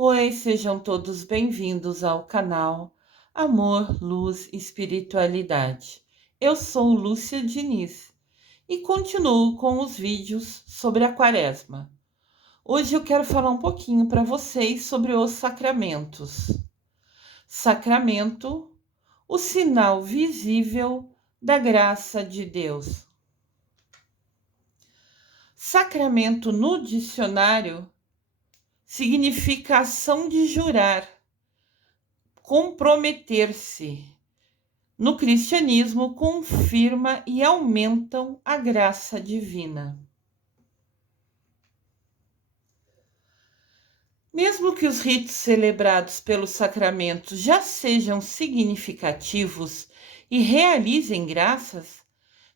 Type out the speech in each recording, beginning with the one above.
Oi, sejam todos bem-vindos ao canal Amor, Luz e Espiritualidade. Eu sou Lúcia Diniz e continuo com os vídeos sobre a Quaresma. Hoje eu quero falar um pouquinho para vocês sobre os sacramentos. Sacramento, o sinal visível da graça de Deus. Sacramento no dicionário significa ação de jurar, comprometer-se. No cristianismo, confirma e aumentam a graça divina. Mesmo que os ritos celebrados pelos sacramentos já sejam significativos e realizem graças,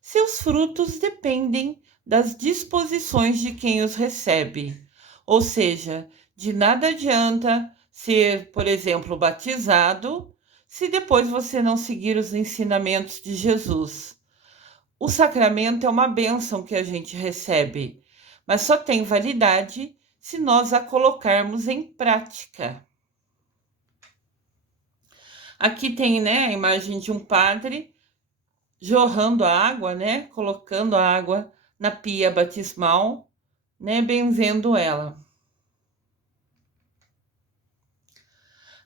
seus frutos dependem das disposições de quem os recebe. Ou seja, de nada adianta ser, por exemplo, batizado, se depois você não seguir os ensinamentos de Jesus. O sacramento é uma bênção que a gente recebe, mas só tem validade se nós a colocarmos em prática. Aqui tem, né, a imagem de um padre jorrando a água, né, colocando a água na pia batismal, né, benzendo ela.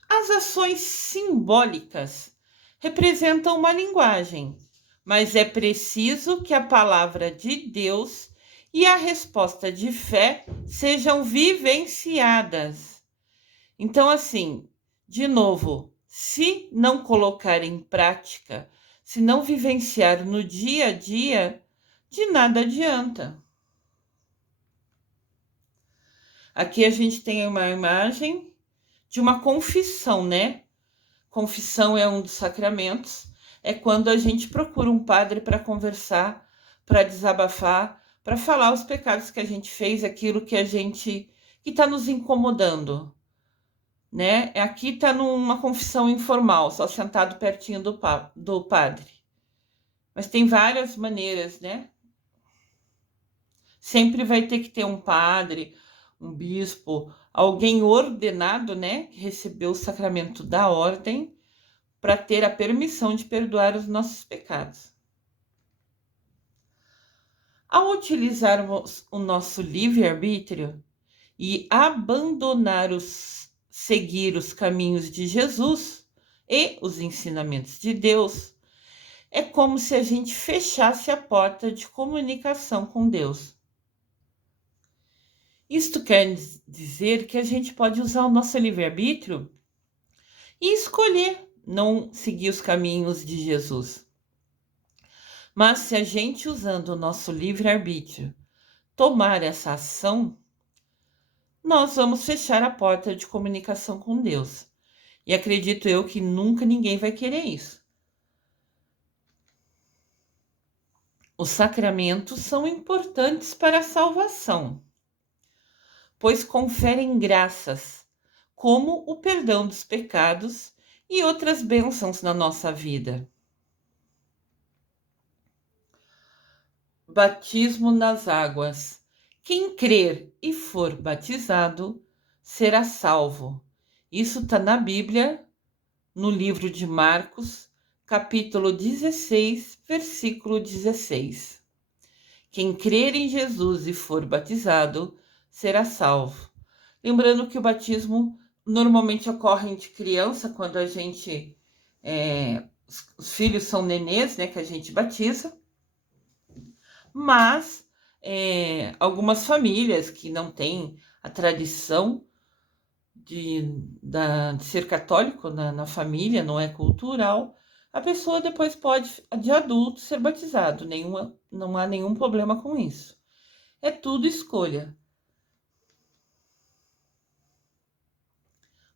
As ações simbólicas representam uma linguagem, mas é preciso que a palavra de Deus e a resposta de fé sejam vivenciadas. Então, assim, de novo, se não colocar em prática, se não vivenciar no dia a dia, de nada adianta. Aqui a gente tem uma imagem de uma confissão, né? Confissão é um dos sacramentos. É quando a gente procura um padre para conversar, para desabafar, para falar os pecados que a gente fez, aquilo que que está nos incomodando, né? Aqui está numa confissão informal, só sentado pertinho do padre. Mas tem várias maneiras, né? Sempre vai ter que ter um padre, um bispo, alguém ordenado, né? Que recebeu o sacramento da ordem para ter a permissão de perdoar os nossos pecados. Ao utilizarmos o nosso livre-arbítrio e seguir os caminhos de Jesus e os ensinamentos de Deus, é como se a gente fechasse a porta de comunicação com Deus. Isto quer dizer que a gente pode usar o nosso livre-arbítrio e escolher não seguir os caminhos de Jesus. Mas se a gente, usando o nosso livre-arbítrio, tomar essa ação, nós vamos fechar a porta de comunicação com Deus. E acredito eu que nunca ninguém vai querer isso. Os sacramentos são importantes para a salvação, pois conferem graças, como o perdão dos pecados e outras bênçãos na nossa vida. Batismo nas águas. Quem crer e for batizado será salvo. Isso está na Bíblia, no livro de Marcos, capítulo 16, versículo 16. Quem crer em Jesus e for batizado será salvo. Lembrando que o batismo normalmente ocorre de criança, quando a gente, os filhos são nenês, né, que a gente batiza, mas algumas famílias que não têm a tradição de ser católico na família, não é cultural, a pessoa depois pode, de adulto, ser batizado. Não há nenhum problema com isso. É tudo escolha.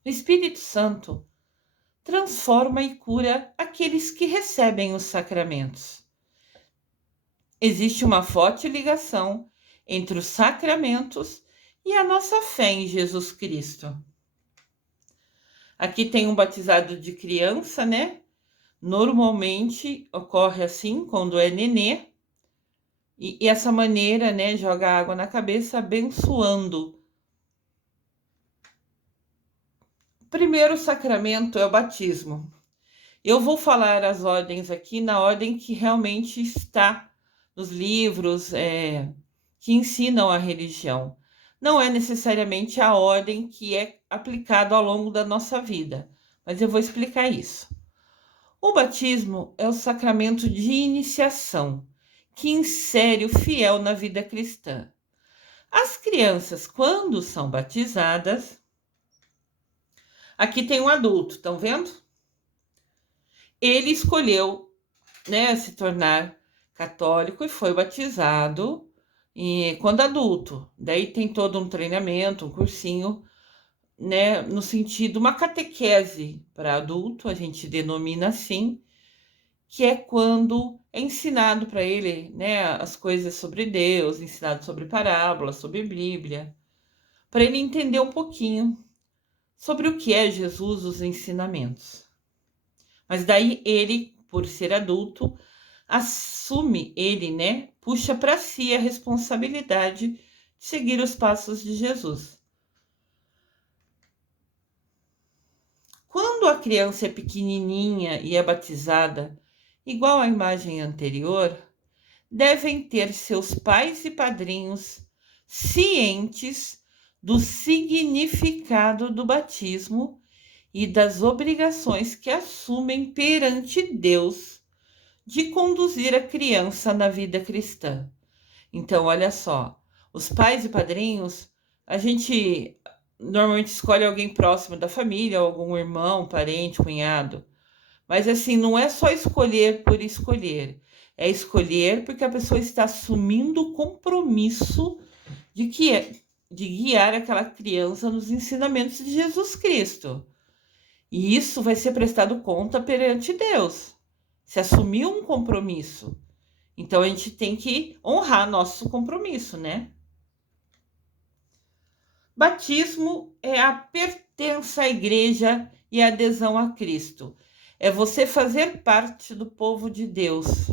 O Espírito Santo transforma e cura aqueles que recebem os sacramentos. Existe uma forte ligação entre os sacramentos e a nossa fé em Jesus Cristo. Aqui tem um batizado de criança, né? Normalmente ocorre assim quando é nenê. E essa maneira, né, joga água na cabeça, abençoando primeiro sacramento é o batismo. Eu vou falar as ordens aqui na ordem que realmente está nos livros que ensinam a religião. Não é necessariamente a ordem que é aplicada ao longo da nossa vida, mas eu vou explicar isso. O batismo é o sacramento de iniciação, que insere o fiel na vida cristã. As crianças, quando são batizadas, aqui tem um adulto, estão vendo? Ele escolheu, né, se tornar católico e foi batizado quando adulto. Daí tem todo um treinamento, um cursinho, né, no sentido, uma catequese para adulto, a gente denomina assim, que é quando é ensinado para ele, né, as coisas sobre Deus, ensinado sobre parábolas, sobre Bíblia, para ele entender um pouquinho sobre o que é Jesus, os ensinamentos. Mas daí ele, por ser adulto, assume ele, né, puxa para si a responsabilidade de seguir os passos de Jesus. Quando a criança é pequenininha e é batizada, igual à imagem anterior, devem ter seus pais e padrinhos cientes do significado do batismo e das obrigações que assumem perante Deus de conduzir a criança na vida cristã. Então, olha só, os pais e padrinhos, a gente normalmente escolhe alguém próximo da família, algum irmão, parente, cunhado. Mas assim, não é só escolher por escolher. É escolher porque a pessoa está assumindo o compromisso de guiar aquela criança nos ensinamentos de Jesus Cristo. E isso vai ser prestado conta perante Deus. Se assumiu um compromisso. Então a gente tem que honrar nosso compromisso, né? Batismo é a pertença à igreja e a adesão a Cristo. É você fazer parte do povo de Deus.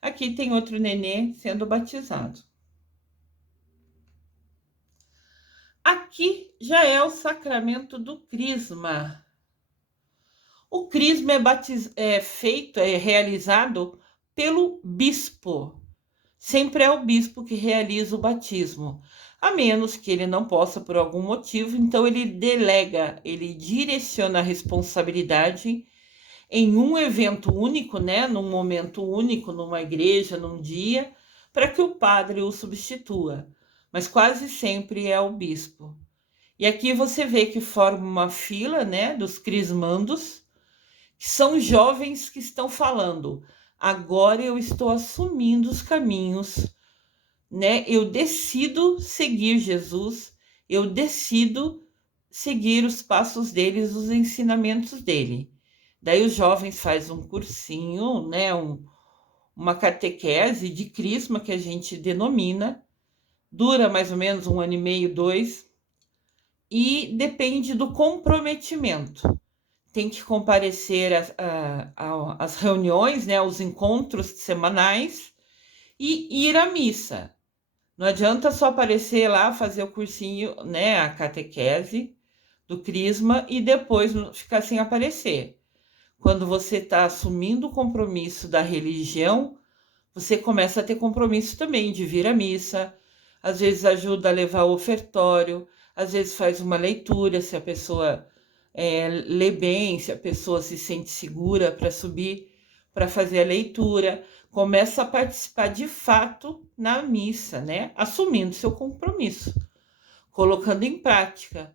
Aqui tem outro nenê sendo batizado. Aqui já é o sacramento do crisma. O crisma é realizado pelo bispo. Sempre é o bispo que realiza o batismo, a menos que ele não possa por algum motivo, então ele delega, ele direciona a responsabilidade em um evento único, né, num momento único, numa igreja, num dia, para que o padre o substitua. Mas quase sempre é o bispo. E aqui você vê que forma uma fila, né, dos crismandos, que são jovens que estão falando: agora eu estou assumindo os caminhos, né? Eu decido seguir Jesus, eu decido seguir os passos deles, os ensinamentos dele. Daí os jovens fazem um cursinho, né? Uma catequese de crisma que a gente denomina, dura mais ou menos 1 ano e meio, 2, e depende do comprometimento. Tem que comparecer às reuniões, né, aos encontros semanais e ir à missa. Não adianta só aparecer lá, fazer o cursinho, né, a catequese do crisma e depois ficar sem aparecer. Quando você está assumindo o compromisso da religião, você começa a ter compromisso também de vir à missa, às vezes ajuda a levar o ofertório, às vezes faz uma leitura, se a pessoa lê bem, se a pessoa se sente segura para subir, para fazer a leitura, começa a participar de fato na missa, né? Assumindo seu compromisso, colocando em prática.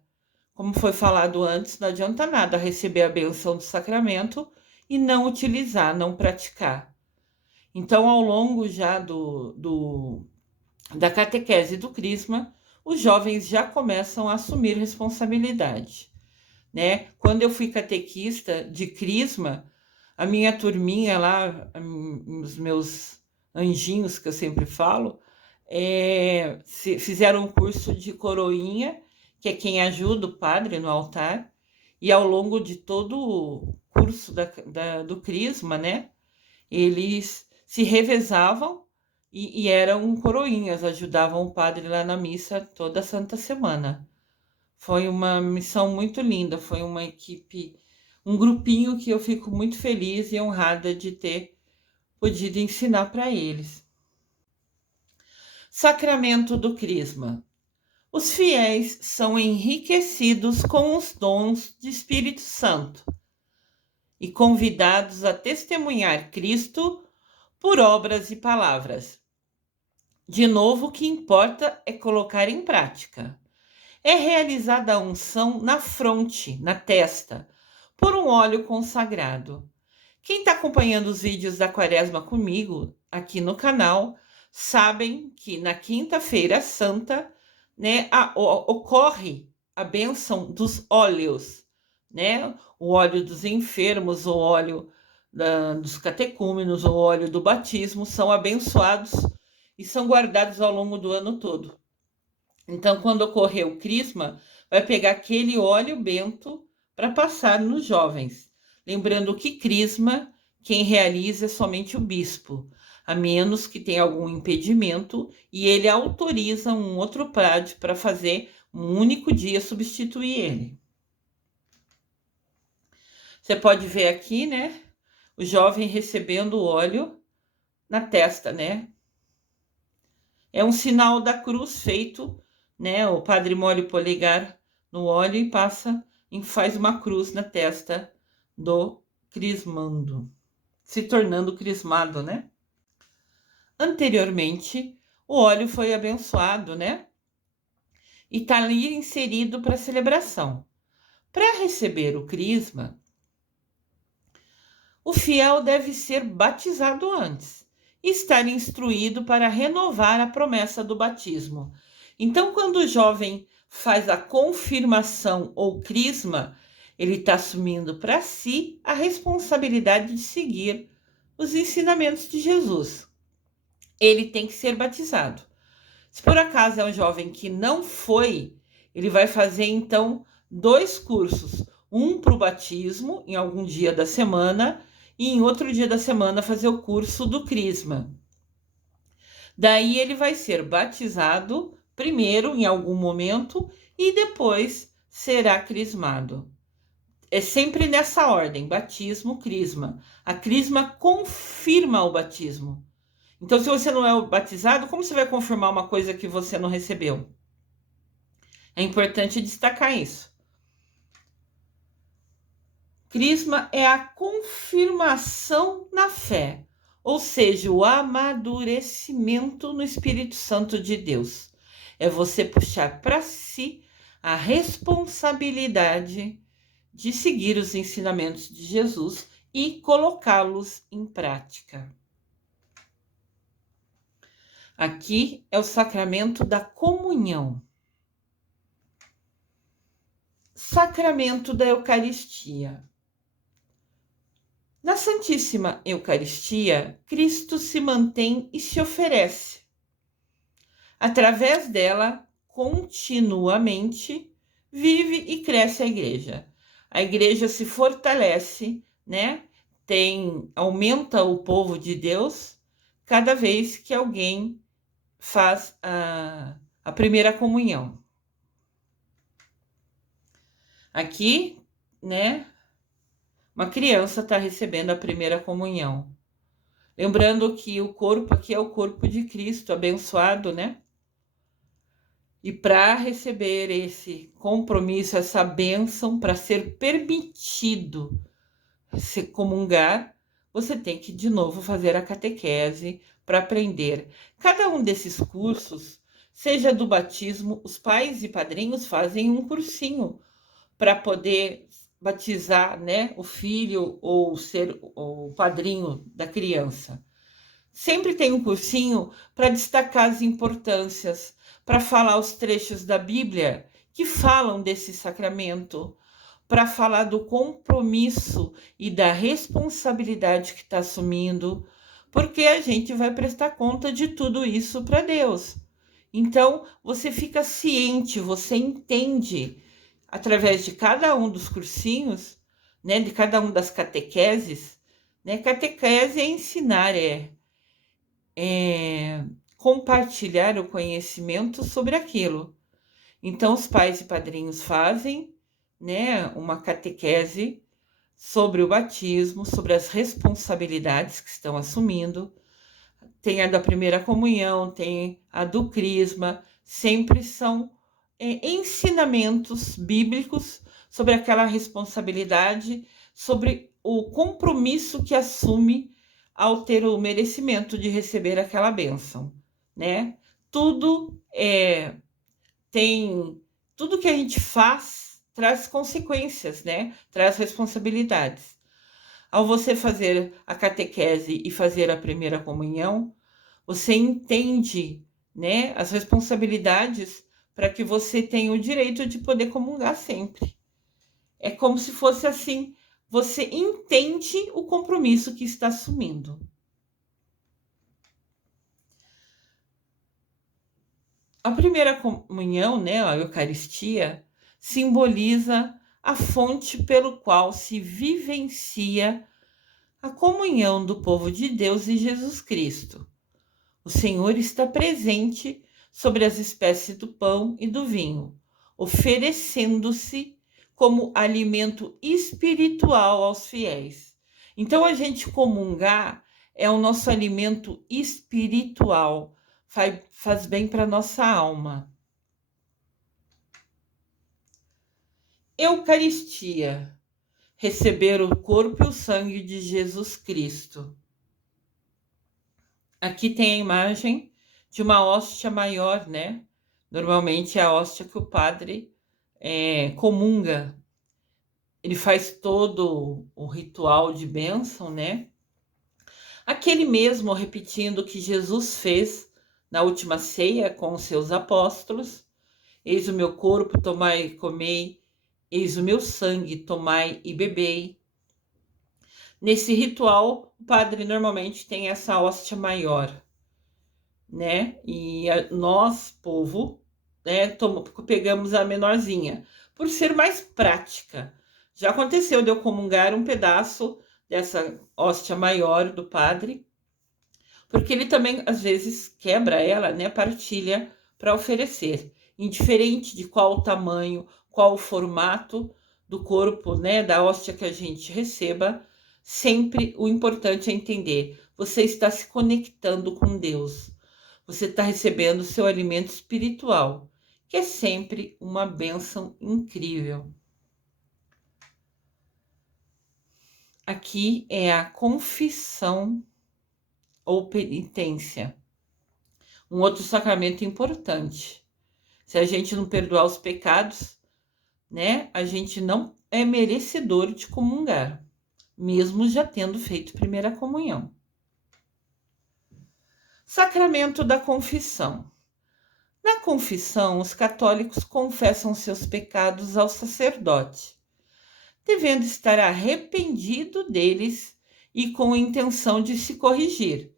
Como foi falado antes, não adianta nada receber a benção do sacramento e não utilizar, não praticar. Então, ao longo já da catequese do crisma, os jovens já começam a assumir responsabilidade, né? Quando eu fui catequista de crisma, a minha turminha lá, os meus anjinhos que eu sempre falo, fizeram um curso de coroinha, que é quem ajuda o padre no altar, e ao longo de todo o curso do crisma, né, eles se revezavam e eram coroinhas, ajudavam o padre lá na missa toda a Santa Semana. Foi uma missão muito linda, foi uma equipe, um grupinho que eu fico muito feliz e honrada de ter podido ensinar para eles. Sacramento do Crisma. Os fiéis são enriquecidos com os dons de Espírito Santo e convidados a testemunhar Cristo por obras e palavras. De novo, o que importa é colocar em prática. É realizada a unção na fronte, na testa, por um óleo consagrado. Quem está acompanhando os vídeos da Quaresma comigo aqui no canal, sabem que na Quinta-feira Santa, né, ocorre a bênção dos óleos, né? O óleo dos enfermos, o óleo dos catecúmenos, o óleo do batismo são abençoados e são guardados ao longo do ano todo. Então, quando ocorrer o crisma, vai pegar aquele óleo bento para passar nos jovens. Lembrando que crisma, quem realiza é somente o bispo, a menos que tenha algum impedimento e ele autoriza um outro padre para fazer um único dia substituir ele. Você pode ver aqui, né? O jovem recebendo o óleo na testa, né? É um sinal da cruz feito, né? O padre molha o polegar no óleo e passa e faz uma cruz na testa do crismando, se tornando crismado, né? Anteriormente, o óleo foi abençoado, né? E está ali inserido para a celebração. Para receber o crisma, o fiel deve ser batizado antes e estar instruído para renovar a promessa do batismo. Então, quando o jovem faz a confirmação ou crisma, ele está assumindo para si a responsabilidade de seguir os ensinamentos de Jesus. Ele tem que ser batizado. Se por acaso é um jovem que não foi, ele vai fazer então 2 cursos, um para o batismo em algum dia da semana e em outro dia da semana fazer o curso do crisma. Daí ele vai ser batizado primeiro em algum momento e depois será crismado. É sempre nessa ordem: batismo, crisma. A crisma confirma o batismo. Então, se você não é batizado, como você vai confirmar uma coisa que você não recebeu? É importante destacar isso. Crisma é a confirmação na fé, ou seja, o amadurecimento no Espírito Santo de Deus. É você puxar para si a responsabilidade de seguir os ensinamentos de Jesus e colocá-los em prática. Aqui é o sacramento da comunhão. Sacramento da Eucaristia. Na Santíssima Eucaristia, Cristo se mantém e se oferece. Através dela, continuamente, vive e cresce a Igreja. A Igreja se fortalece, né? Aumenta o povo de Deus cada vez que alguém faz a primeira comunhão. Aqui, né? Uma criança está recebendo a primeira comunhão. Lembrando que o corpo aqui é o corpo de Cristo, abençoado, né? E para receber esse compromisso, essa bênção, para ser permitido se comungar, você tem que de novo fazer a catequese para aprender. Cada um desses cursos, seja do batismo, os pais e padrinhos fazem um cursinho para poder batizar, né, o filho ou ser o padrinho da criança. Sempre tem um cursinho para destacar as importâncias, para falar os trechos da Bíblia que falam desse sacramento, para falar do compromisso e da responsabilidade que está assumindo, porque a gente vai prestar conta de tudo isso para Deus. Então, você fica ciente, você entende através de cada um dos cursinhos, né, de cada um das catequeses, né? Catequese é ensinar, é compartilhar o conhecimento sobre aquilo. Então, os pais e padrinhos fazem, né, uma catequese sobre o batismo, sobre as responsabilidades que estão assumindo. Tem a da primeira comunhão, tem a do crisma, sempre são ensinamentos bíblicos sobre aquela responsabilidade, sobre o compromisso que assume ao ter o merecimento de receber aquela bênção, né? Tudo tem tudo que a gente faz traz consequências, né? Traz responsabilidades. Ao você fazer a catequese e fazer a primeira comunhão, você entende, né, as responsabilidades para que você tenha o direito de poder comungar sempre. É como se fosse assim, você entende o compromisso que está assumindo. A primeira comunhão, né, a Eucaristia, simboliza a fonte pelo qual se vivencia a comunhão do povo de Deus e Jesus Cristo. O Senhor está presente sobre as espécies do pão e do vinho, oferecendo-se como alimento espiritual aos fiéis. Então, a gente comungar é o nosso alimento espiritual, faz bem para nossa alma. Eucaristia, receber o corpo e o sangue de Jesus Cristo. Aqui tem a imagem de uma hóstia maior, né? Normalmente é a hóstia que o padre comunga. Ele faz todo o ritual de bênção, né? Aquele mesmo repetindo que Jesus fez na última ceia com os seus apóstolos. Eis o meu corpo, tomai e comei. Eis o meu sangue, tomai e bebei. Nesse ritual, o padre normalmente tem essa hóstia maior, né? E nós, povo, né, pegamos a menorzinha, por ser mais prática. Já aconteceu de eu comungar um pedaço dessa hóstia maior do padre, porque ele também, às vezes, quebra ela, né, partilha para oferecer, indiferente de qual o tamanho, qual o formato do corpo, né, da hóstia que a gente receba, sempre o importante é entender, você está se conectando com Deus. Você está recebendo seu alimento espiritual, que é sempre uma bênção incrível. Aqui é a confissão ou penitência. Um outro sacramento importante. Se a gente não perdoar os pecados, né, a gente não é merecedor de comungar, mesmo já tendo feito primeira comunhão. Sacramento da confissão. Na confissão, os católicos confessam seus pecados ao sacerdote, devendo estar arrependido deles e com intenção de se corrigir.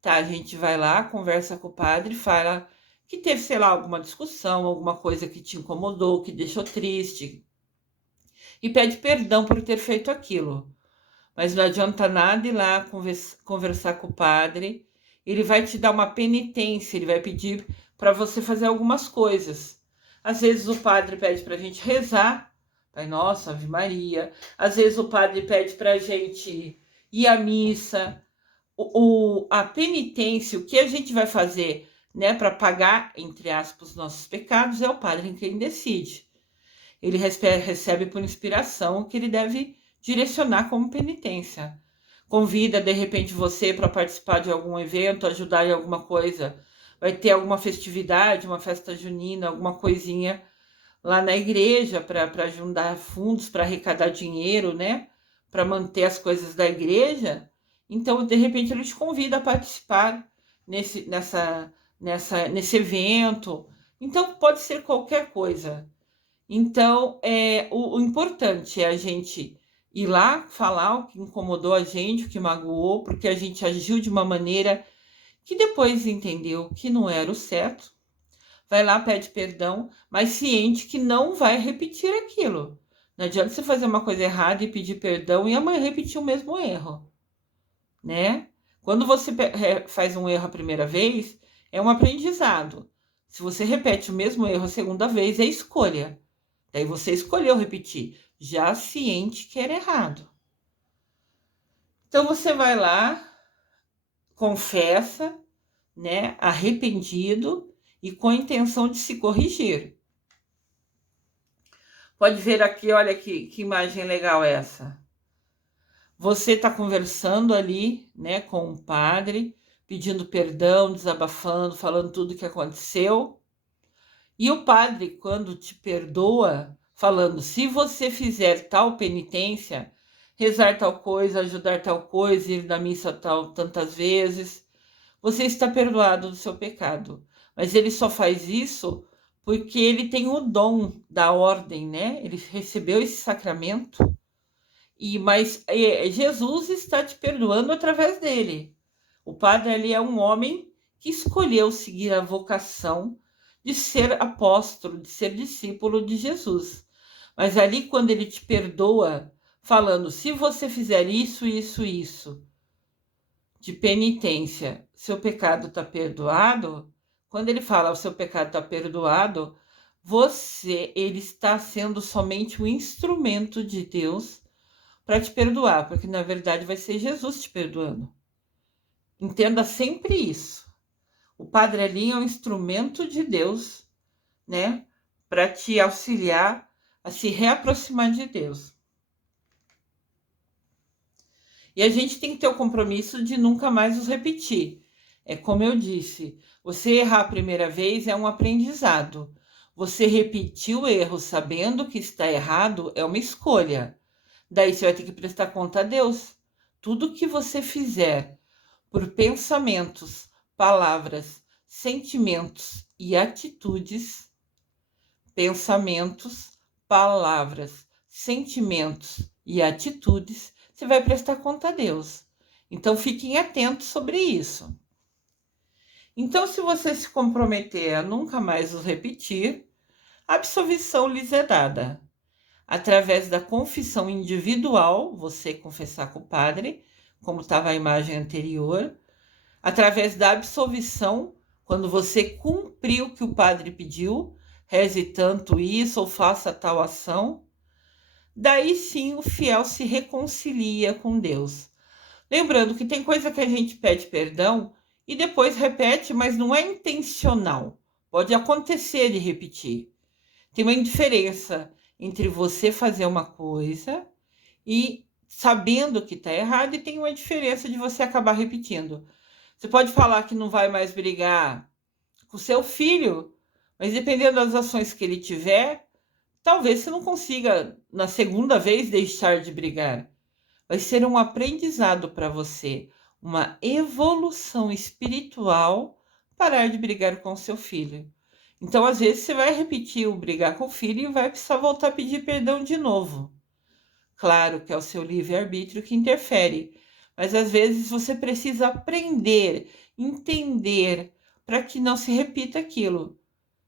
Tá, a gente vai lá, conversa com o padre, fala que teve, sei lá, alguma discussão, alguma coisa que te incomodou, que deixou triste, e pede perdão por ter feito aquilo. Mas não adianta nada ir lá conversar com o padre, ele vai te dar uma penitência, ele vai pedir para você fazer algumas coisas. Às vezes o padre pede para a gente rezar, Pai Nosso, Ave Maria. Às vezes o padre pede para a gente ir à missa. A penitência, o que a gente vai fazer, né, para pagar, entre aspas, os nossos pecados, é o padre quem decide. Ele recebe por inspiração o que ele deve direcionar como penitência. Convida, de repente, você para participar de algum evento, ajudar em alguma coisa. Vai ter alguma festividade, uma festa junina, alguma coisinha lá na igreja para juntar fundos, para arrecadar dinheiro, né? Para manter as coisas da igreja. Então, de repente, ele te convida a participar nesse evento. Então, pode ser qualquer coisa. Então, o importante é a gente ir lá, falar o que incomodou a gente, o que magoou, porque a gente agiu de uma maneira que depois entendeu que não era o certo. Vai lá, pede perdão, mas ciente que não vai repetir aquilo. Não adianta você fazer uma coisa errada e pedir perdão e amanhã repetir o mesmo erro, né? Quando você faz um erro a primeira vez, é um aprendizado. Se você repete o mesmo erro a segunda vez, é escolha. Daí você escolheu repetir, já ciente que era errado. Então você vai lá, confessa, né, arrependido e com a intenção de se corrigir. Pode ver aqui, olha que imagem legal essa. Você está conversando ali, né, com o padre, pedindo perdão, desabafando, falando tudo o que aconteceu. E o padre, quando te perdoa, falando, se você fizer tal penitência, rezar tal coisa, ajudar tal coisa, ir na missa tal tantas vezes, você está perdoado do seu pecado. Mas ele só faz isso porque ele tem o dom da ordem, né? Ele recebeu esse sacramento. Mas Jesus está te perdoando através dele. O padre ali é um homem que escolheu seguir a vocação de ser apóstolo, de ser discípulo de Jesus. Mas ali, quando ele te perdoa, falando, se você fizer isso, isso, isso, de penitência, seu pecado está perdoado. Quando ele fala, o seu pecado está perdoado, ele está sendo somente um instrumento de Deus para te perdoar, porque na verdade vai ser Jesus te perdoando. Entenda sempre isso. O Padre ali é um instrumento de Deus, né, para te auxiliar a se reaproximar de Deus. E a gente tem que ter o compromisso de nunca mais os repetir. É como eu disse, você errar a primeira vez é um aprendizado. Você repetir o erro sabendo que está errado é uma escolha. Daí você vai ter que prestar conta a Deus. Tudo que você fizer por pensamentos, palavras, sentimentos e atitudes, você vai prestar conta a Deus. Então, fiquem atentos sobre isso. Então, se você se comprometer a nunca mais os repetir, a absolvição lhes é dada. Através da confissão individual, você confessar com o padre, como estava a imagem anterior, através da absolvição, quando você cumpriu o que o padre pediu, reze tanto isso ou faça tal ação, daí sim o fiel se reconcilia com Deus. Lembrando que tem coisa que a gente pede perdão e depois repete, mas não é intencional. Pode acontecer de repetir. Tem uma diferença entre você fazer uma coisa e sabendo que está errado, e tem uma diferença de você acabar repetindo. Você pode falar que não vai mais brigar com seu filho, mas dependendo das ações que ele tiver, talvez você não consiga, na segunda vez, deixar de brigar. Vai ser um aprendizado para você, uma evolução espiritual, parar de brigar com seu filho. Então, às vezes, você vai repetir o brigar com o filho e vai precisar voltar a pedir perdão de novo. Claro que é o seu livre-arbítrio que interfere, mas às vezes você precisa aprender, entender, para que não se repita aquilo.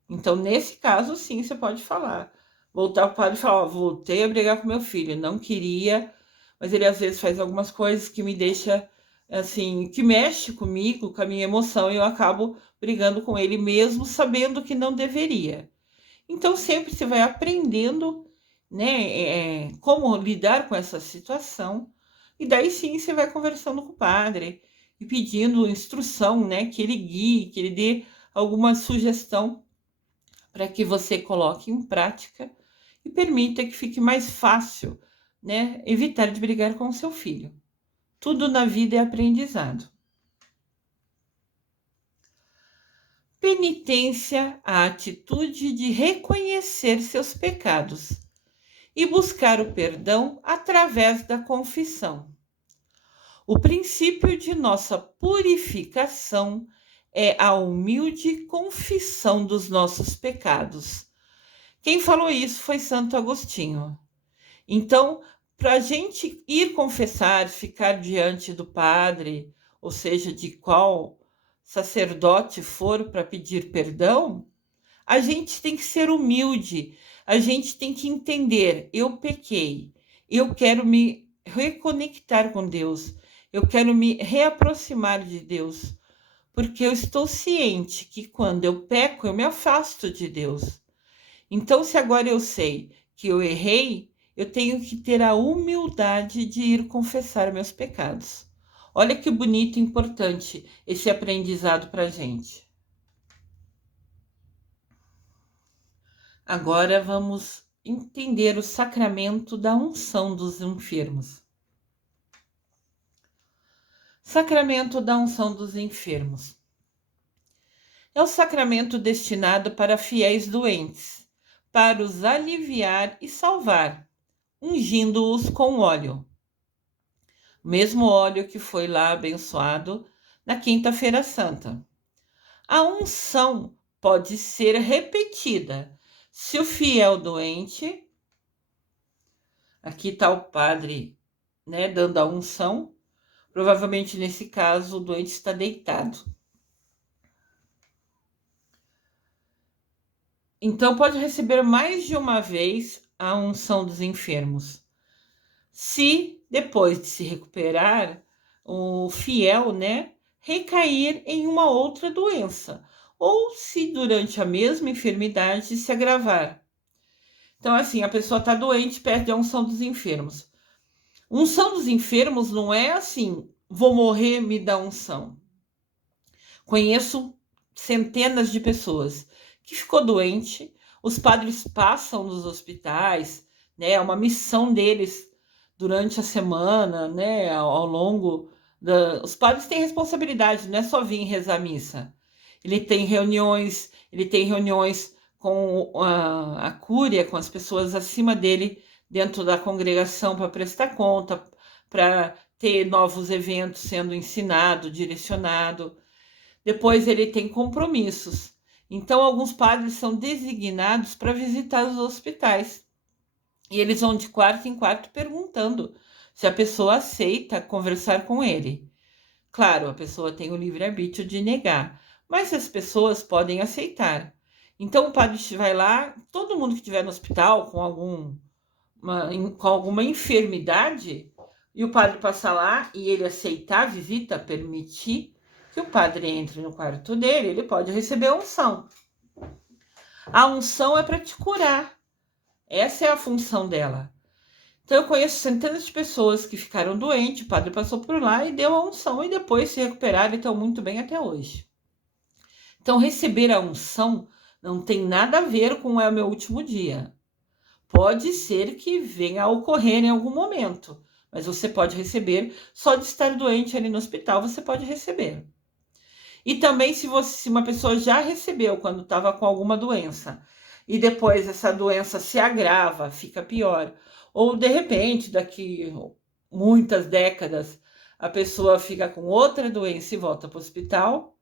Então, nesse caso, sim, você pode falar. Voltar para o padre e falar, ó, voltei a brigar com meu filho, não queria, mas ele às vezes faz algumas coisas que me deixa, assim, que mexe comigo, com a minha emoção, e eu acabo brigando com ele mesmo sabendo que não deveria. Então, sempre você vai aprendendo, né, como lidar com essa situação, e daí sim você vai conversando com o padre e pedindo instrução, né, que ele guie, que ele dê alguma sugestão para que você coloque em prática e permita que fique mais fácil, né, evitar de brigar com o seu filho. Tudo na vida é aprendizado. Penitência, a atitude de reconhecer seus pecados e buscar o perdão através da confissão. O princípio de nossa purificação é a humilde confissão dos nossos pecados. Quem falou isso foi Santo Agostinho. Então, para a gente ir confessar, ficar diante do padre, ou seja, de qual sacerdote for para pedir perdão, a gente tem que ser humilde, a gente tem que entender, eu pequei, eu quero me reconectar com Deus, eu quero me reaproximar de Deus, porque eu estou ciente que quando eu peco, eu me afasto de Deus. Então, se agora eu sei que eu errei, eu tenho que ter a humildade de ir confessar meus pecados. Olha que bonito e importante esse aprendizado para a gente. Agora vamos entender o sacramento da unção dos enfermos. Sacramento da unção dos enfermos. É o sacramento destinado para fiéis doentes, para os aliviar e salvar, ungindo-os com óleo. O mesmo óleo que foi lá abençoado na Quinta-feira Santa. A unção pode ser repetida se o fiel doente, aqui está o padre, né, dando a unção, provavelmente nesse caso o doente está deitado. Então pode receber mais de uma vez a unção dos enfermos. Se depois de se recuperar, o fiel, né, recair em uma outra doença, ou se durante a mesma enfermidade se agravar. Então, assim, a pessoa está doente, pede a unção dos enfermos. Unção dos enfermos não é assim, vou morrer, me dá unção. Conheço centenas de pessoas que ficou doente, os padres passam nos hospitais, né? É uma missão deles durante a semana, né? Ao longo da... Os padres têm responsabilidade, não é só vir rezar a missa. Ele tem reuniões com a cúria, com as pessoas acima dele, dentro da congregação, para prestar conta, para ter novos eventos sendo ensinado, direcionado. Depois ele tem compromissos. Então, alguns padres são designados para visitar os hospitais. E eles vão de quarto em quarto perguntando se a pessoa aceita conversar com ele. Claro, a pessoa tem o livre-arbítrio de negar, mas as pessoas podem aceitar. Então, o padre vai lá, todo mundo que estiver no hospital com alguma enfermidade, e o padre passar lá e ele aceitar a visita, permitir que o padre entre no quarto dele, ele pode receber a unção. A unção é para te curar. Essa é a função dela. Então, eu conheço centenas de pessoas que ficaram doentes, o padre passou por lá e deu a unção, e depois se recuperaram e estão muito bem até hoje. Então, receber a unção não tem nada a ver com é o meu último dia. Pode ser que venha a ocorrer em algum momento, mas você pode receber, só de estar doente ali no hospital, você pode receber. E também se uma pessoa já recebeu quando estava com alguma doença, e depois essa doença se agrava, fica pior, ou de repente, daqui muitas décadas, a pessoa fica com outra doença e volta para o hospital,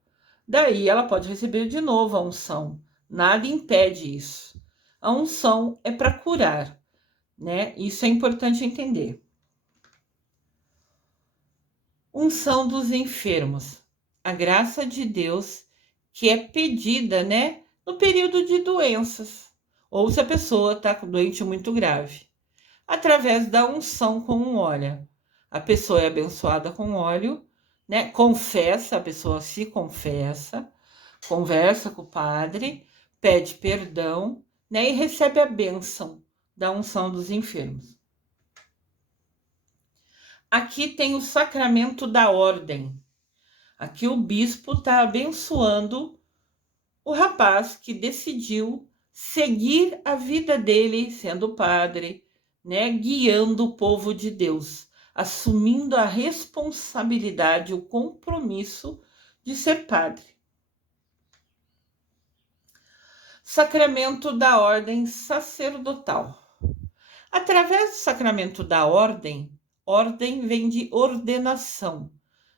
daí ela pode receber de novo a unção. Nada impede isso. A unção é para curar, né? Isso é importante entender. Unção dos enfermos. A graça de Deus que é pedida, né, no período de doenças, ou se a pessoa está doente muito grave, através da unção com um óleo. A pessoa é abençoada com óleo, né? Confessa, a pessoa se confessa, conversa com o padre, pede perdão, né? E recebe a bênção da unção dos enfermos. Aqui tem o sacramento da ordem. Aqui o bispo está abençoando o rapaz que decidiu seguir a vida dele sendo padre, né, guiando o povo de Deus, assumindo a responsabilidade, o compromisso de ser padre. Sacramento da ordem sacerdotal. Através do sacramento da ordem vem de ordenação,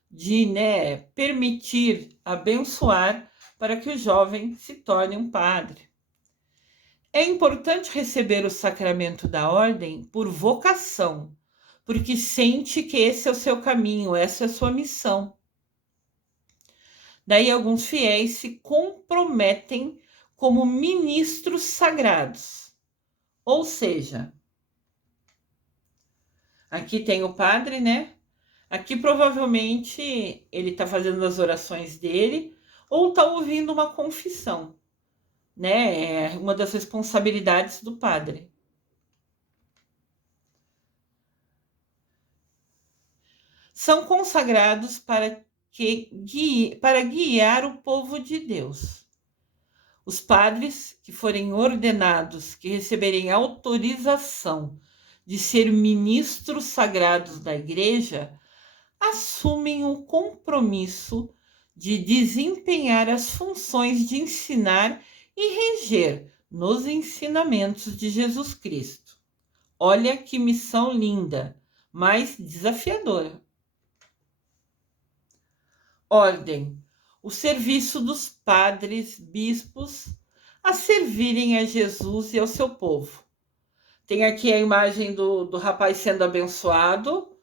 de, né, permitir, abençoar para que o jovem se torne um padre. É importante receber o sacramento da ordem por vocação, porque sente que esse é o seu caminho, essa é a sua missão. Daí alguns fiéis se comprometem como ministros sagrados. Ou seja, aqui tem o padre, né? Aqui provavelmente ele está fazendo as orações dele ou está ouvindo uma confissão, né? É uma das responsabilidades do padre. São consagrados para guiar o povo de Deus. Os padres que forem ordenados, que receberem autorização de ser ministros sagrados da igreja, assumem o compromisso de desempenhar as funções de ensinar e reger nos ensinamentos de Jesus Cristo. Olha que missão linda, mas desafiadora. Ordem: o serviço dos padres, bispos, a servirem a Jesus e ao seu povo. Tem aqui a imagem do rapaz sendo abençoado,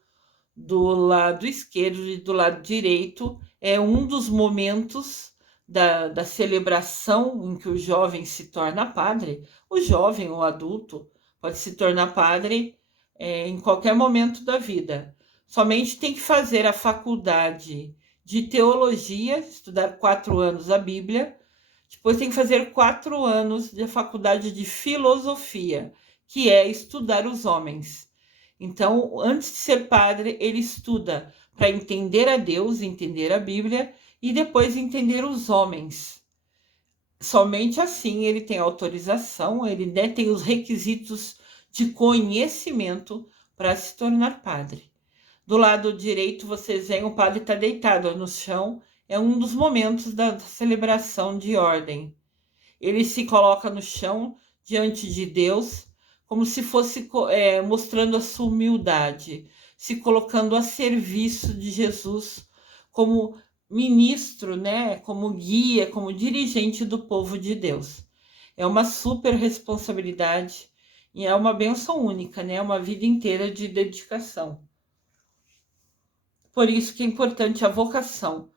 do lado esquerdo e do lado direito. É um dos momentos da celebração em que o jovem se torna padre. O jovem ou adulto pode se tornar padre em qualquer momento da vida. Somente tem que fazer a faculdade de teologia, estudar 4 anos a Bíblia. Depois tem que fazer 4 anos de faculdade de filosofia, que é estudar os homens. Então, antes de ser padre, ele estuda para entender a Deus, entender a Bíblia e depois entender os homens. Somente assim ele tem autorização, ele tem os requisitos de conhecimento para se tornar padre. Do lado direito, vocês veem o padre está deitado no chão. É um dos momentos da celebração de ordem. Ele se coloca no chão diante de Deus, como se fosse mostrando a sua humildade, se colocando a serviço de Jesus como ministro, né? Como guia, como dirigente do povo de Deus. É uma super responsabilidade e é uma bênção única, né? Uma vida inteira de dedicação. Por isso que é importante a vocação.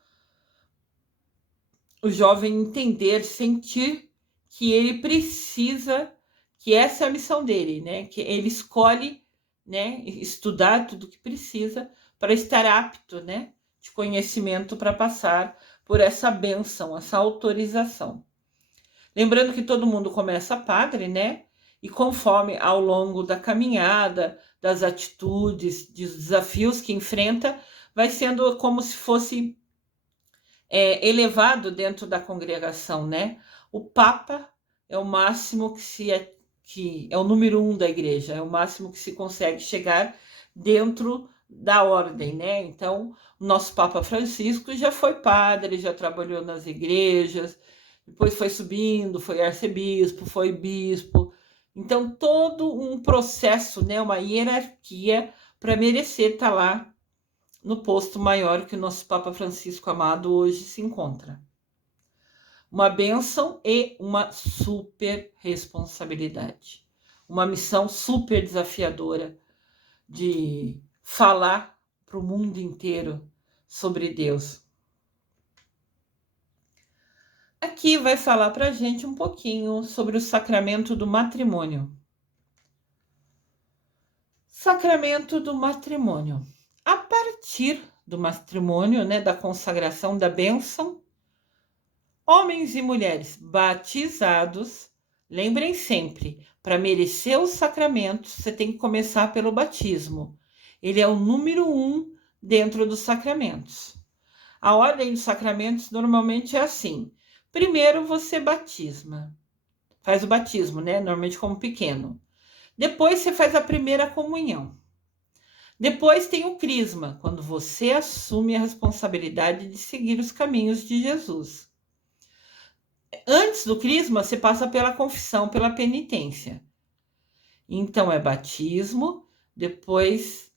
O jovem entender, sentir que ele precisa, que essa é a missão dele, né? Que ele escolhe, né, estudar tudo que precisa para estar apto, né, de conhecimento para passar por essa bênção, essa autorização. Lembrando que todo mundo começa padre, né? E conforme ao longo da caminhada, das atitudes, dos desafios que enfrenta, vai sendo como se fosse elevado dentro da congregação, né? O Papa é o máximo que é o número 1 da igreja, é o máximo que se consegue chegar dentro da ordem, né? Então, o nosso Papa Francisco já foi padre, já trabalhou nas igrejas, depois foi subindo, foi arcebispo, foi bispo. Então, todo um processo, né? Uma hierarquia para merecer estar lá no posto maior que o nosso Papa Francisco amado hoje se encontra. Uma bênção e uma super responsabilidade. Uma missão super desafiadora de falar para o mundo inteiro sobre Deus. Aqui vai falar para a gente um pouquinho sobre o sacramento do matrimônio. Sacramento do matrimônio. A partir do matrimônio, né, da consagração da bênção, homens e mulheres batizados, lembrem sempre, para merecer os sacramentos, você tem que começar pelo batismo. Ele é o número 1 dentro dos sacramentos. A ordem dos sacramentos normalmente é assim. Primeiro você batisma, faz o batismo, né, normalmente como pequeno. Depois você faz a primeira comunhão. Depois tem o crisma, quando você assume a responsabilidade de seguir os caminhos de Jesus. Antes do crisma, você passa pela confissão, pela penitência. Então, é batismo, depois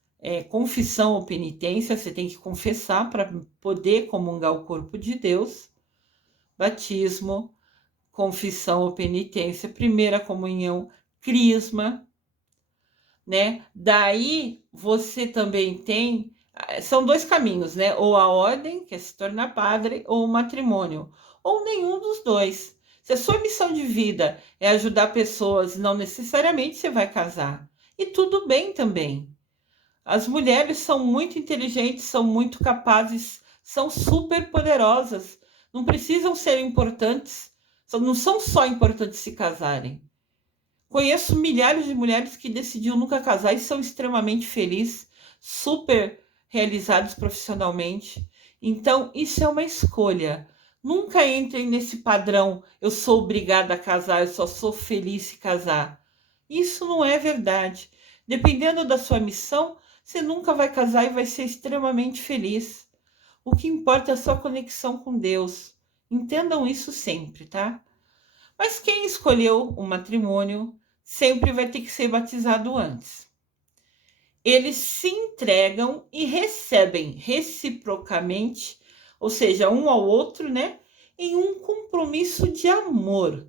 confissão ou penitência, você tem que confessar para poder comungar o corpo de Deus. Batismo, confissão ou penitência, primeira comunhão, crisma, né? Daí você também tem, são 2 caminhos, né? Ou a ordem, que é se tornar padre, ou o matrimônio, ou nenhum dos dois. Se a sua missão de vida é ajudar pessoas, não necessariamente você vai casar. E tudo bem também. As mulheres são muito inteligentes, são muito capazes, são super poderosas, não precisam ser importantes, não são só importantes se casarem. Conheço milhares de mulheres que decidiram nunca casar e são extremamente felizes, super realizados profissionalmente. Então, isso é uma escolha. Nunca entrem nesse padrão, eu sou obrigada a casar, eu só sou feliz se casar. Isso não é verdade. Dependendo da sua missão, você nunca vai casar e vai ser extremamente feliz. O que importa é a sua conexão com Deus. Entendam isso sempre, tá? Mas quem escolheu o matrimônio sempre vai ter que ser batizado antes. Eles se entregam e recebem reciprocamente, ou seja, um ao outro, né, em um compromisso de amor,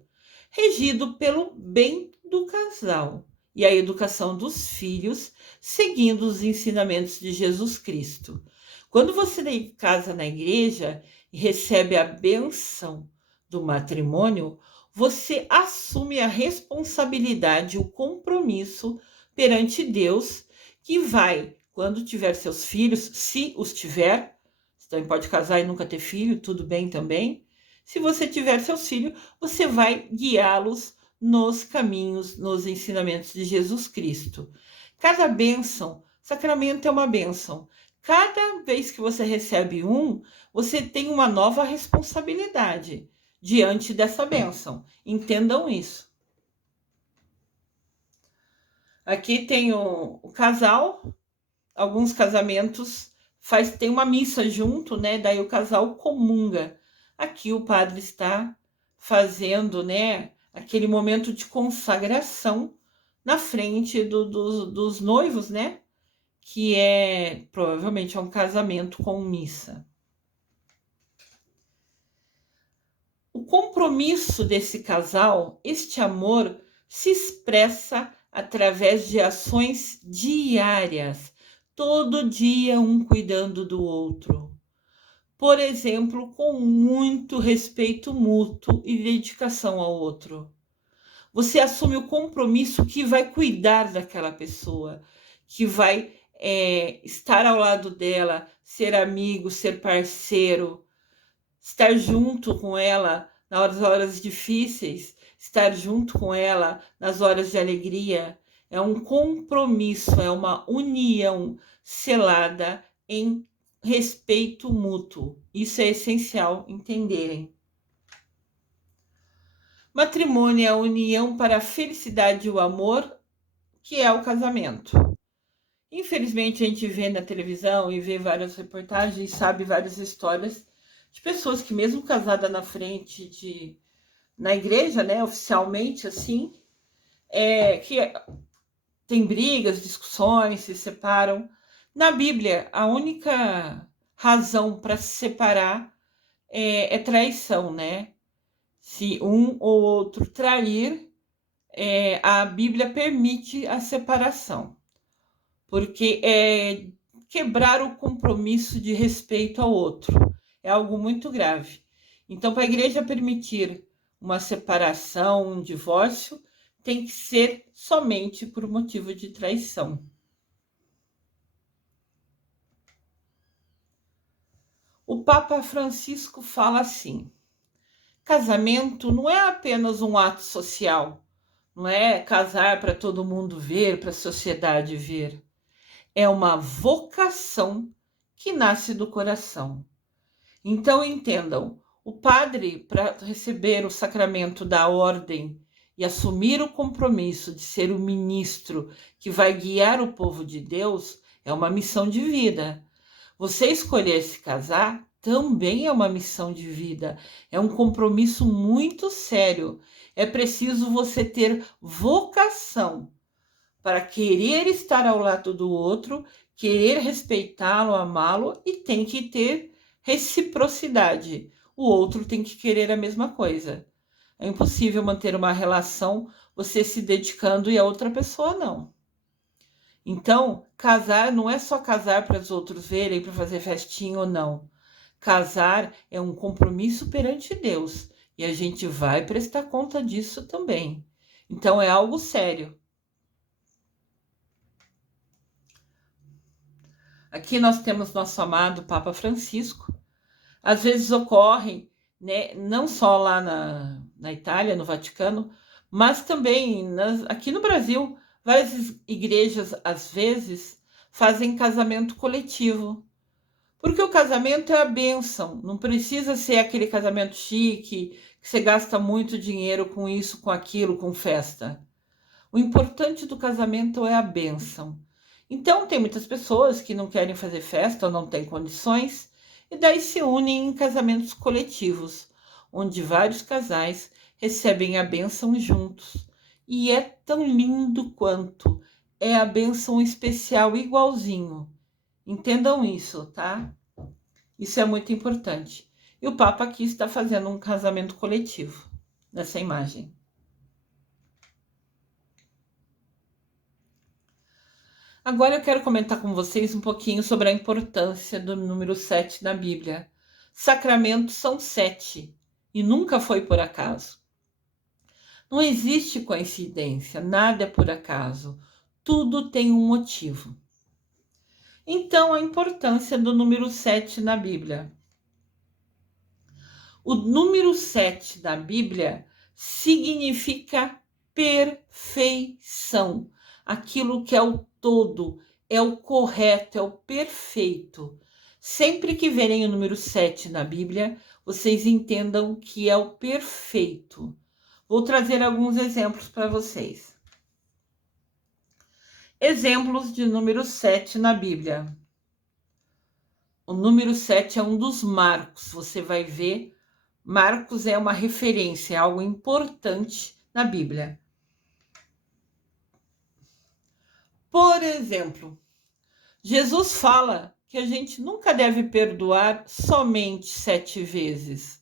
regido pelo bem do casal e a educação dos filhos, seguindo os ensinamentos de Jesus Cristo. Quando você casa na igreja e recebe a bênção do matrimônio, você assume a responsabilidade, o compromisso perante Deus, que vai, quando tiver seus filhos, se os tiver, você também pode casar e nunca ter filho, tudo bem também. Se você tiver seus filhos, você vai guiá-los nos caminhos, nos ensinamentos de Jesus Cristo. Cada bênção, sacramento é uma bênção. Cada vez que você recebe um, você tem uma nova responsabilidade diante dessa bênção. Entendam isso. Aqui tem o casal, alguns casamentos tem uma missa junto, né? Daí o casal comunga. Aqui o padre está fazendo, né, aquele momento de consagração na frente dos noivos, né? Que provavelmente é um casamento com missa. O compromisso desse casal, este amor, se expressa através de ações diárias, todo dia um cuidando do outro. Por exemplo, com muito respeito mútuo e dedicação ao outro. Você assume o compromisso que vai cuidar daquela pessoa, que vai estar ao lado dela, ser amigo, ser parceiro, estar junto com ela nas horas difíceis, estar junto com ela nas horas de alegria. É um compromisso, é uma união selada em respeito mútuo. Isso é essencial entenderem. Matrimônio é a união para a felicidade e o amor, que é o casamento. Infelizmente, a gente vê na televisão e vê várias reportagens, sabe várias histórias de pessoas que mesmo casada na frente na igreja, né, oficialmente assim, que tem brigas, discussões, se separam. Na Bíblia, a única razão para se separar é traição, né? Se um ou outro trair, a Bíblia permite a separação, porque é quebrar o compromisso de respeito ao outro. É algo muito grave. Então, para a igreja permitir uma separação, um divórcio, tem que ser somente por motivo de traição. O Papa Francisco fala assim: casamento não é apenas um ato social, não é casar para todo mundo ver, para a sociedade ver. É uma vocação que nasce do coração. Então entendam, o padre, para receber o sacramento da ordem e assumir o compromisso de ser o ministro que vai guiar o povo de Deus, é uma missão de vida. Você escolher se casar também é uma missão de vida, é um compromisso muito sério. É preciso você ter vocação para querer estar ao lado do outro, querer respeitá-lo, amá-lo, e tem que ter reciprocidade. O outro tem que querer a mesma coisa. É impossível manter uma relação você se dedicando e a outra pessoa não. Então, casar não é só casar para os outros verem, para fazer festinha ou não. Casar é um compromisso perante Deus e a gente vai prestar conta disso também. Então, é algo sério. Aqui nós temos nosso amado Papa Francisco. Às vezes ocorre, né, não só lá na Itália, no Vaticano, mas também aqui no Brasil, várias igrejas, às vezes, fazem casamento coletivo. Porque o casamento é a bênção, não precisa ser aquele casamento chique, que você gasta muito dinheiro com isso, com aquilo, com festa. O importante do casamento é a bênção. Então, tem muitas pessoas que não querem fazer festa ou não têm condições, e daí se unem em casamentos coletivos, onde vários casais recebem a bênção juntos. E é tão lindo quanto. É a bênção especial igualzinho. Entendam isso, tá? Isso é muito importante. E o Papa aqui está fazendo um casamento coletivo nessa imagem. Agora eu quero comentar com vocês um pouquinho sobre a importância do número 7 na Bíblia. Sacramentos são 7 e nunca foi por acaso. Não existe coincidência, nada é por acaso. Tudo tem um motivo. Então, a importância do número 7 na Bíblia. O número 7 da Bíblia significa perfeição. Aquilo que é o todo, é o correto, é o perfeito. Sempre que verem o número 7 na Bíblia, vocês entendam que é o perfeito. Vou trazer alguns exemplos para vocês. Exemplos de número 7 na Bíblia. O número 7 é um dos marcos. Você vai ver, Marcos é uma referência, é algo importante na Bíblia. Por exemplo, Jesus fala que a gente nunca deve perdoar somente 7 vezes,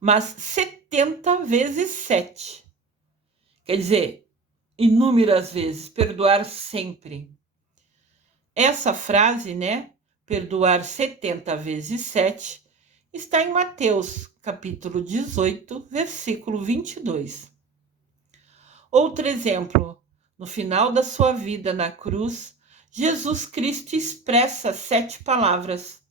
mas 70 vezes 7. Quer dizer, inúmeras vezes, perdoar sempre. Essa frase, né, perdoar 70 vezes 7, está em Mateus, capítulo 18, versículo 22. Outro exemplo, no final da sua vida na cruz, Jesus Cristo expressa 7 palavras.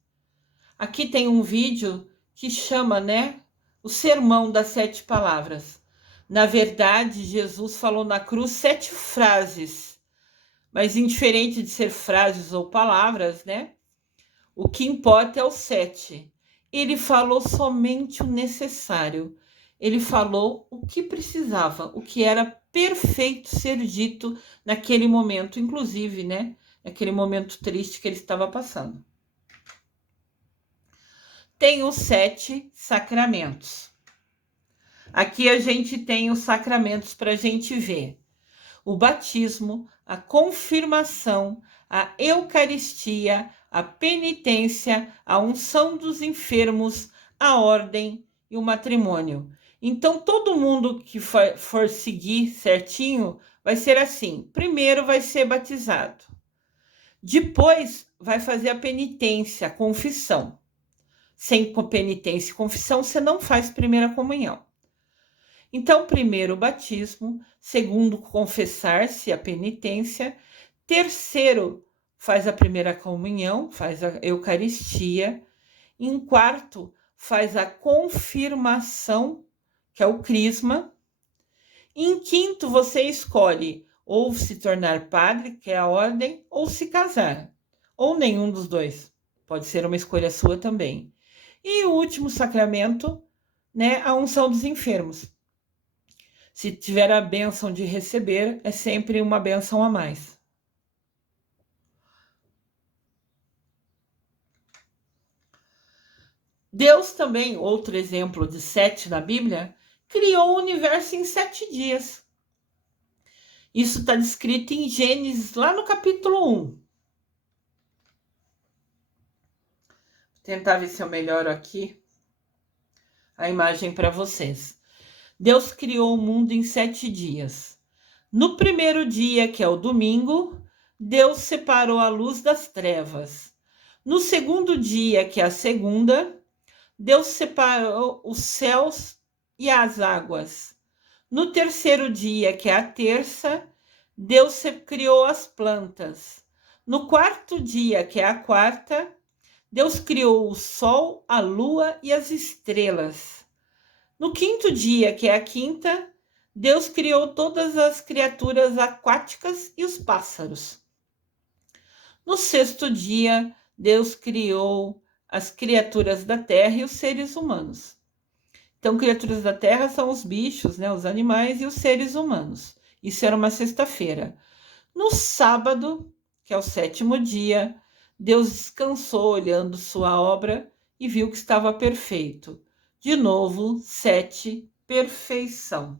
Aqui tem um vídeo que chama, né, o sermão das 7 palavras. Na verdade, Jesus falou na cruz 7 frases, mas indiferente de ser frases ou palavras, né, o que importa é o 7. Ele falou somente o necessário. Ele falou o que precisava, o que era perfeito ser dito naquele momento, inclusive, né? Naquele momento triste que ele estava passando. Tem os 7 sacramentos. Aqui a gente tem os sacramentos para a gente ver. O batismo, a confirmação, a Eucaristia, a penitência, a unção dos enfermos, a ordem e o matrimônio. Então, todo mundo que for seguir certinho vai ser assim. Primeiro vai ser batizado. Depois vai fazer a penitência, a confissão. Sem penitência e confissão, você não faz primeira comunhão. Então, primeiro o batismo, segundo confessar-se a penitência, terceiro faz a primeira comunhão, faz a Eucaristia, em quarto faz a confirmação, que é o crisma, em quinto você escolhe ou se tornar padre, que é a ordem, ou se casar, ou nenhum dos dois, pode ser uma escolha sua também. E o último sacramento, né, a unção dos enfermos. Se tiver a bênção de receber, é sempre uma bênção a mais. Deus também, outro exemplo de 7 na Bíblia, criou o universo em 7 dias. Isso está descrito em Gênesis, lá no capítulo 1. Vou tentar ver se eu melhoro aqui a imagem para vocês. Deus criou o mundo em 7 dias. No primeiro dia, que é o domingo, Deus separou a luz das trevas. No segundo dia, que é a segunda, Deus separou os céus e as águas. No terceiro dia, que é a terça, Deus criou as plantas. No quarto dia, que é a quarta, Deus criou o sol, a lua e as estrelas. No quinto dia, que é a quinta, Deus criou todas as criaturas aquáticas e os pássaros. No sexto dia, Deus criou as criaturas da terra e os seres humanos. Então, criaturas da terra são os bichos, né, os animais e os seres humanos. Isso era uma sexta-feira. No sábado, que é o sétimo dia, Deus descansou olhando sua obra e viu que estava perfeito. De novo, 7, perfeição.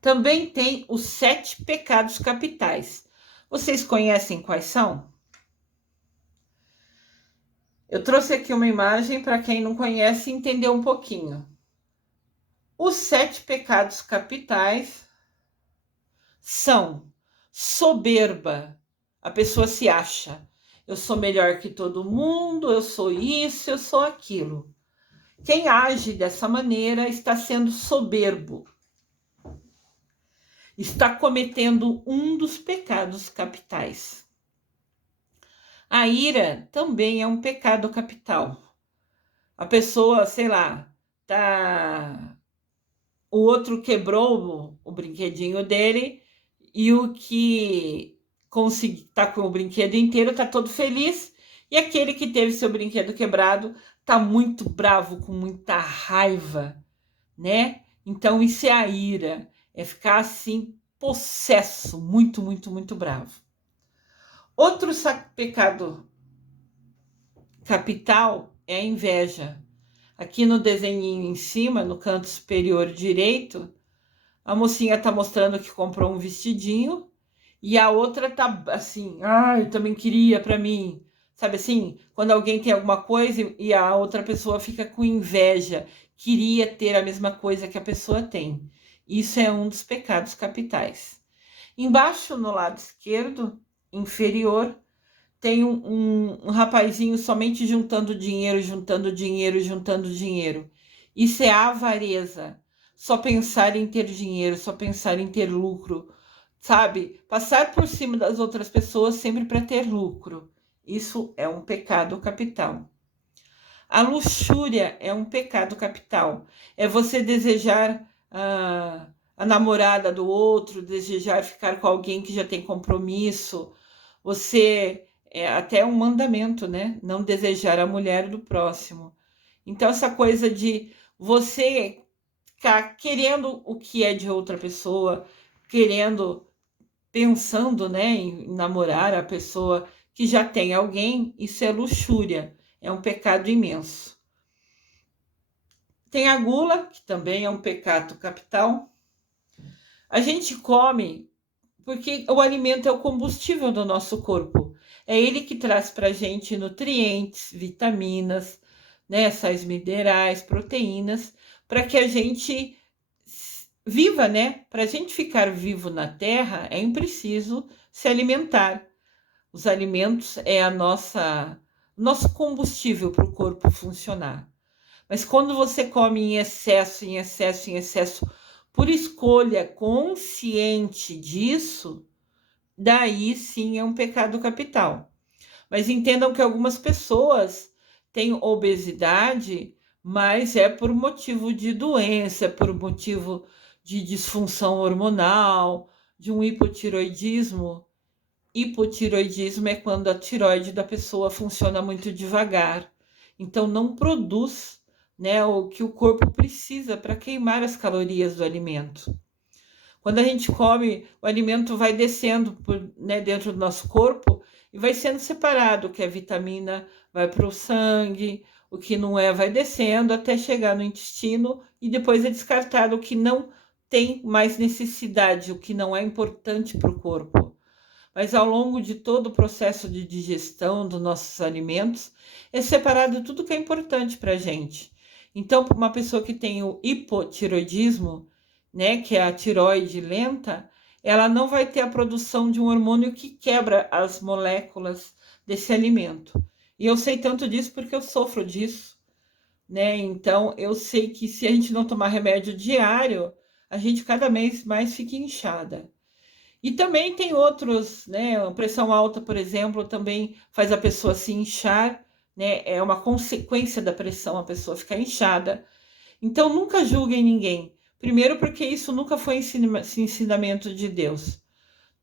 Também tem os 7 pecados capitais. Vocês conhecem quais são? Eu trouxe aqui uma imagem para quem não conhece entender um pouquinho. Os 7 pecados capitais são soberba. A pessoa se acha. Eu sou melhor que todo mundo, eu sou isso, eu sou aquilo. Quem age dessa maneira está sendo soberbo. Está cometendo um dos pecados capitais. A ira também é um pecado capital. A pessoa, sei lá, o outro quebrou o brinquedinho dele e o que tá com o brinquedo inteiro tá todo feliz, e aquele que teve seu brinquedo quebrado tá muito bravo, com muita raiva, né? Então isso é a ira, é ficar assim possesso, muito, muito, muito bravo. Outro pecado capital é a inveja. Aqui no desenho em cima, no canto superior direito, a mocinha tá mostrando que comprou um vestidinho e a outra tá assim, eu também queria para mim. Sabe assim, quando alguém tem alguma coisa e a outra pessoa fica com inveja, queria ter a mesma coisa que a pessoa tem. Isso é um dos pecados capitais. Embaixo, no lado esquerdo, inferior, tem um rapazinho somente juntando dinheiro, juntando dinheiro, juntando dinheiro. Isso é avareza. Só pensar em ter dinheiro, só pensar em ter lucro, sabe? Passar por cima das outras pessoas sempre para ter lucro. Isso é um pecado capital. A luxúria é um pecado capital. É você desejar a namorada do outro, desejar ficar com alguém que já tem compromisso. Você é até um mandamento, né? Não desejar a mulher do próximo. Então, essa coisa de você ficar querendo o que é de outra pessoa, querendo, pensando, né, em namorar a pessoa que já tem alguém, isso é luxúria, é um pecado imenso. Tem a gula, que também é um pecado capital. A gente come porque o alimento é o combustível do nosso corpo. É ele que traz para a gente nutrientes, vitaminas, né, sais minerais, proteínas, para que a gente viva, né? Para a gente ficar vivo na Terra, é preciso se alimentar. Os alimentos é nosso combustível para o corpo funcionar. Mas quando você come em excesso, em excesso, em excesso, por escolha consciente disso, daí sim é um pecado capital. Mas entendam que algumas pessoas têm obesidade, mas é por motivo de doença, é por motivo de disfunção hormonal, de um hipotiroidismo. Hipotiroidismo é quando a tiroide da pessoa funciona muito devagar, então não produz, né, o que o corpo precisa para queimar as calorias do alimento. Quando a gente come, o alimento vai descendo né, dentro do nosso corpo e vai sendo separado, o que é vitamina vai para o sangue, o que não é vai descendo até chegar no intestino e depois é descartado o que não tem mais necessidade, o que não é importante para o corpo. Mas ao longo de todo o processo de digestão dos nossos alimentos, é separado tudo que é importante para a gente. Então, para uma pessoa que tem o hipotiroidismo, né, que é a tiroide lenta, ela não vai ter a produção de um hormônio que quebra as moléculas desse alimento. E eu sei tanto disso porque eu sofro disso, né? Então, eu sei que se a gente não tomar remédio diário, a gente cada mês mais fica inchada. E também tem outros, né? A pressão alta, por exemplo, também faz a pessoa se inchar, né? É uma consequência da pressão a pessoa ficar inchada. Então, nunca julguem ninguém. Primeiro, porque isso nunca foi ensinamento de Deus.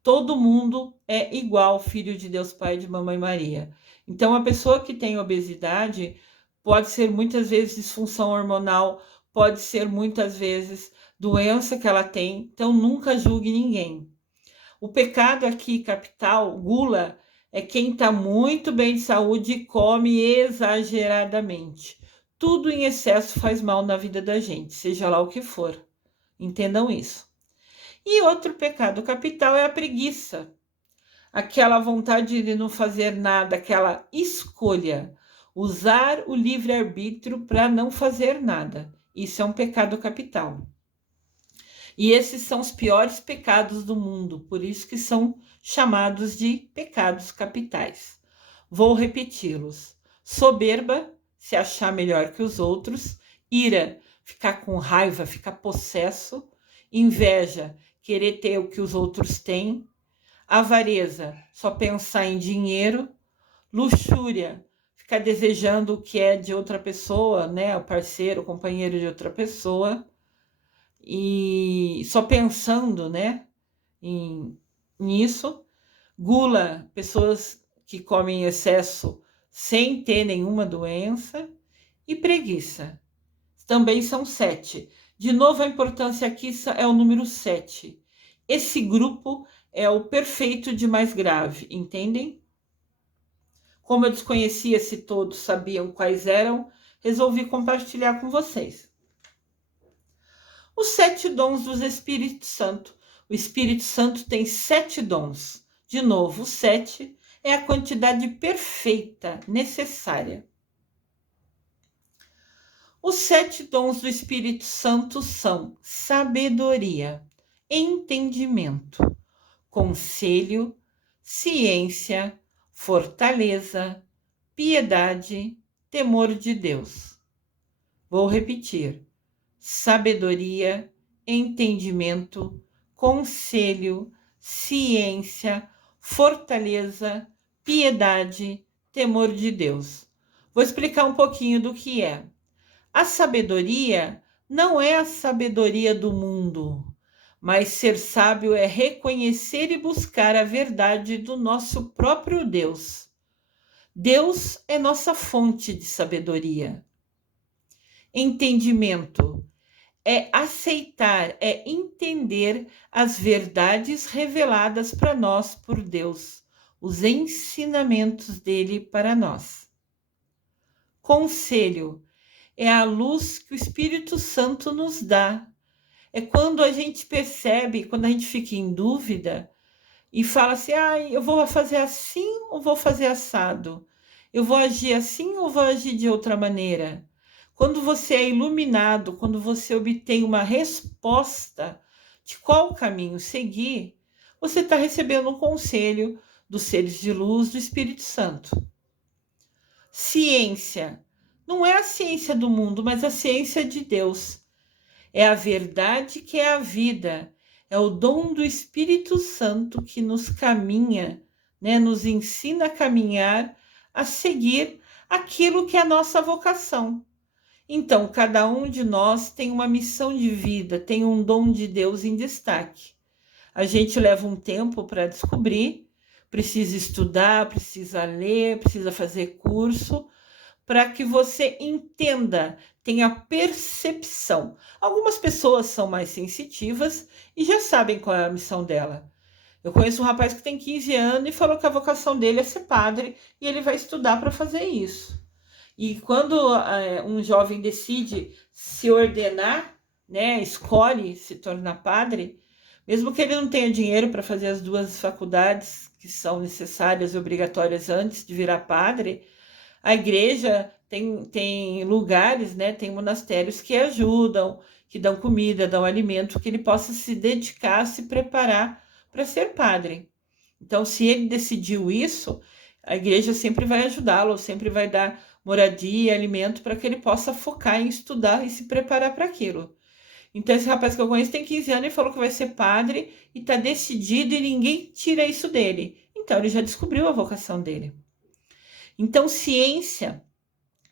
Todo mundo é igual, filho de Deus Pai e de Mamãe Maria. Então, a pessoa que tem obesidade pode ser muitas vezes disfunção hormonal, pode ser muitas vezes doença que ela tem. Então, nunca julgue ninguém. O pecado aqui, capital, gula, é quem está muito bem de saúde e come exageradamente. Tudo em excesso faz mal na vida da gente, seja lá o que for. Entendam isso. E outro pecado capital é a preguiça. Aquela vontade de não fazer nada, aquela escolha. Usar o livre-arbítrio para não fazer nada. Isso é um pecado capital. E esses são os piores pecados do mundo, por isso que são chamados de pecados capitais. Vou repeti-los: soberba, se achar melhor que os outros; ira, ficar com raiva, ficar possesso; inveja, querer ter o que os outros têm; avareza, só pensar em dinheiro; luxúria, ficar desejando o que é de outra pessoa, né, o parceiro, o companheiro de outra pessoa, e só pensando, né, nisso. Gula, pessoas que comem em excesso sem ter nenhuma doença. E preguiça, também são 7. De novo, a importância aqui é o número 7. Esse grupo é o perfeito de mais grave, entendem? Como eu desconhecia se todos sabiam quais eram, resolvi compartilhar com vocês. Os 7 dons do Espírito Santo. O Espírito Santo tem 7 dons. De novo, 7 é a quantidade perfeita, necessária. Os 7 dons do Espírito Santo são sabedoria, entendimento, conselho, ciência, fortaleza, piedade, temor de Deus. Vou repetir: sabedoria, entendimento, conselho, ciência, fortaleza, piedade, temor de Deus. Vou explicar um pouquinho do que é. A sabedoria não é a sabedoria do mundo, mas ser sábio é reconhecer e buscar a verdade do nosso próprio Deus. Deus é nossa fonte de sabedoria. Entendimento é aceitar, é entender as verdades reveladas para nós por Deus, os ensinamentos dele para nós. Conselho é a luz que o Espírito Santo nos dá. É quando a gente percebe, quando a gente fica em dúvida e fala assim: eu vou fazer assim ou vou fazer assado? Eu vou agir assim ou vou agir de outra maneira? Quando você é iluminado, quando você obtém uma resposta de qual caminho seguir, você está recebendo um conselho dos seres de luz do Espírito Santo. Ciência. Não é a ciência do mundo, mas a ciência de Deus. É a verdade que é a vida. É o dom do Espírito Santo que nos caminha, né? Nos ensina a caminhar, a seguir aquilo que é a nossa vocação. Então, cada um de nós tem uma missão de vida, tem um dom de Deus em destaque. A gente leva um tempo para descobrir, precisa estudar, precisa ler, precisa fazer curso, para que você entenda, tenha percepção. Algumas pessoas são mais sensitivas e já sabem qual é a missão dela. Eu conheço um rapaz que tem 15 anos e falou que a vocação dele é ser padre e ele vai estudar para fazer isso. E quando um jovem decide se ordenar, né, escolhe se tornar padre, mesmo que ele não tenha dinheiro para fazer as 2 faculdades que são necessárias e obrigatórias antes de virar padre, a igreja tem lugares, né, tem monastérios que ajudam, que dão comida, dão alimento, que ele possa se dedicar, se preparar para ser padre. Então, se ele decidiu isso, a igreja sempre vai ajudá-lo, sempre vai dar moradia e alimento para que ele possa focar em estudar e se preparar para aquilo. Então, esse rapaz que eu conheço tem 15 anos e falou que vai ser padre e está decidido e ninguém tira isso dele. Então, ele já descobriu a vocação dele. Então, ciência,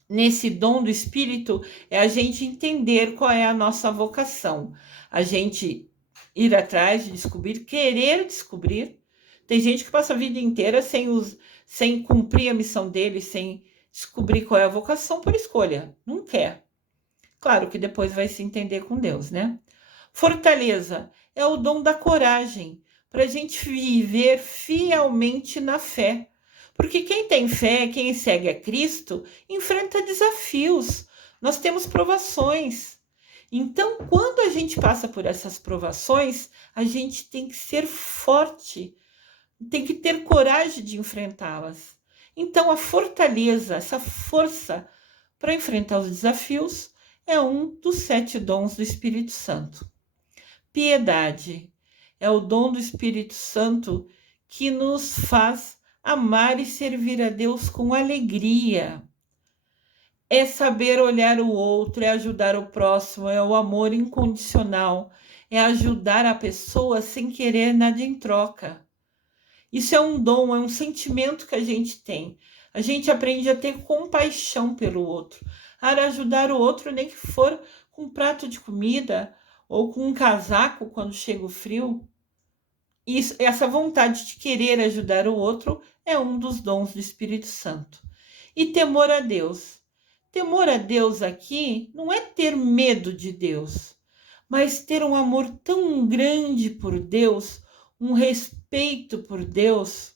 nesse dom do Espírito, é a gente entender qual é a nossa vocação. A gente ir atrás de descobrir, querer descobrir. Tem gente que passa a vida inteira sem cumprir a missão dele, sem descobrir qual é a vocação por escolha. Não quer. Claro que depois vai se entender com Deus, né? Fortaleza é o dom da coragem para a gente viver fielmente na fé. Porque quem tem fé, quem segue a Cristo, enfrenta desafios. Nós temos provações. Então, quando a gente passa por essas provações, a gente tem que ser forte, tem que ter coragem de enfrentá-las. Então, a fortaleza, essa força para enfrentar os desafios, é um dos 7 dons do Espírito Santo. Piedade é o dom do Espírito Santo que nos faz amar e servir a Deus com alegria. É saber olhar o outro, é ajudar o próximo, é o amor incondicional, é ajudar a pessoa sem querer nada em troca. Isso é um dom, é um sentimento que a gente tem. A gente aprende a ter compaixão pelo outro, a ajudar o outro, nem que for com um prato de comida ou com um casaco quando chega o frio. Isso, essa vontade de querer ajudar o outro é um dos dons do Espírito Santo. E temor a Deus. Temor a Deus aqui não é ter medo de Deus, mas ter um amor tão grande por Deus, um respeito por Deus,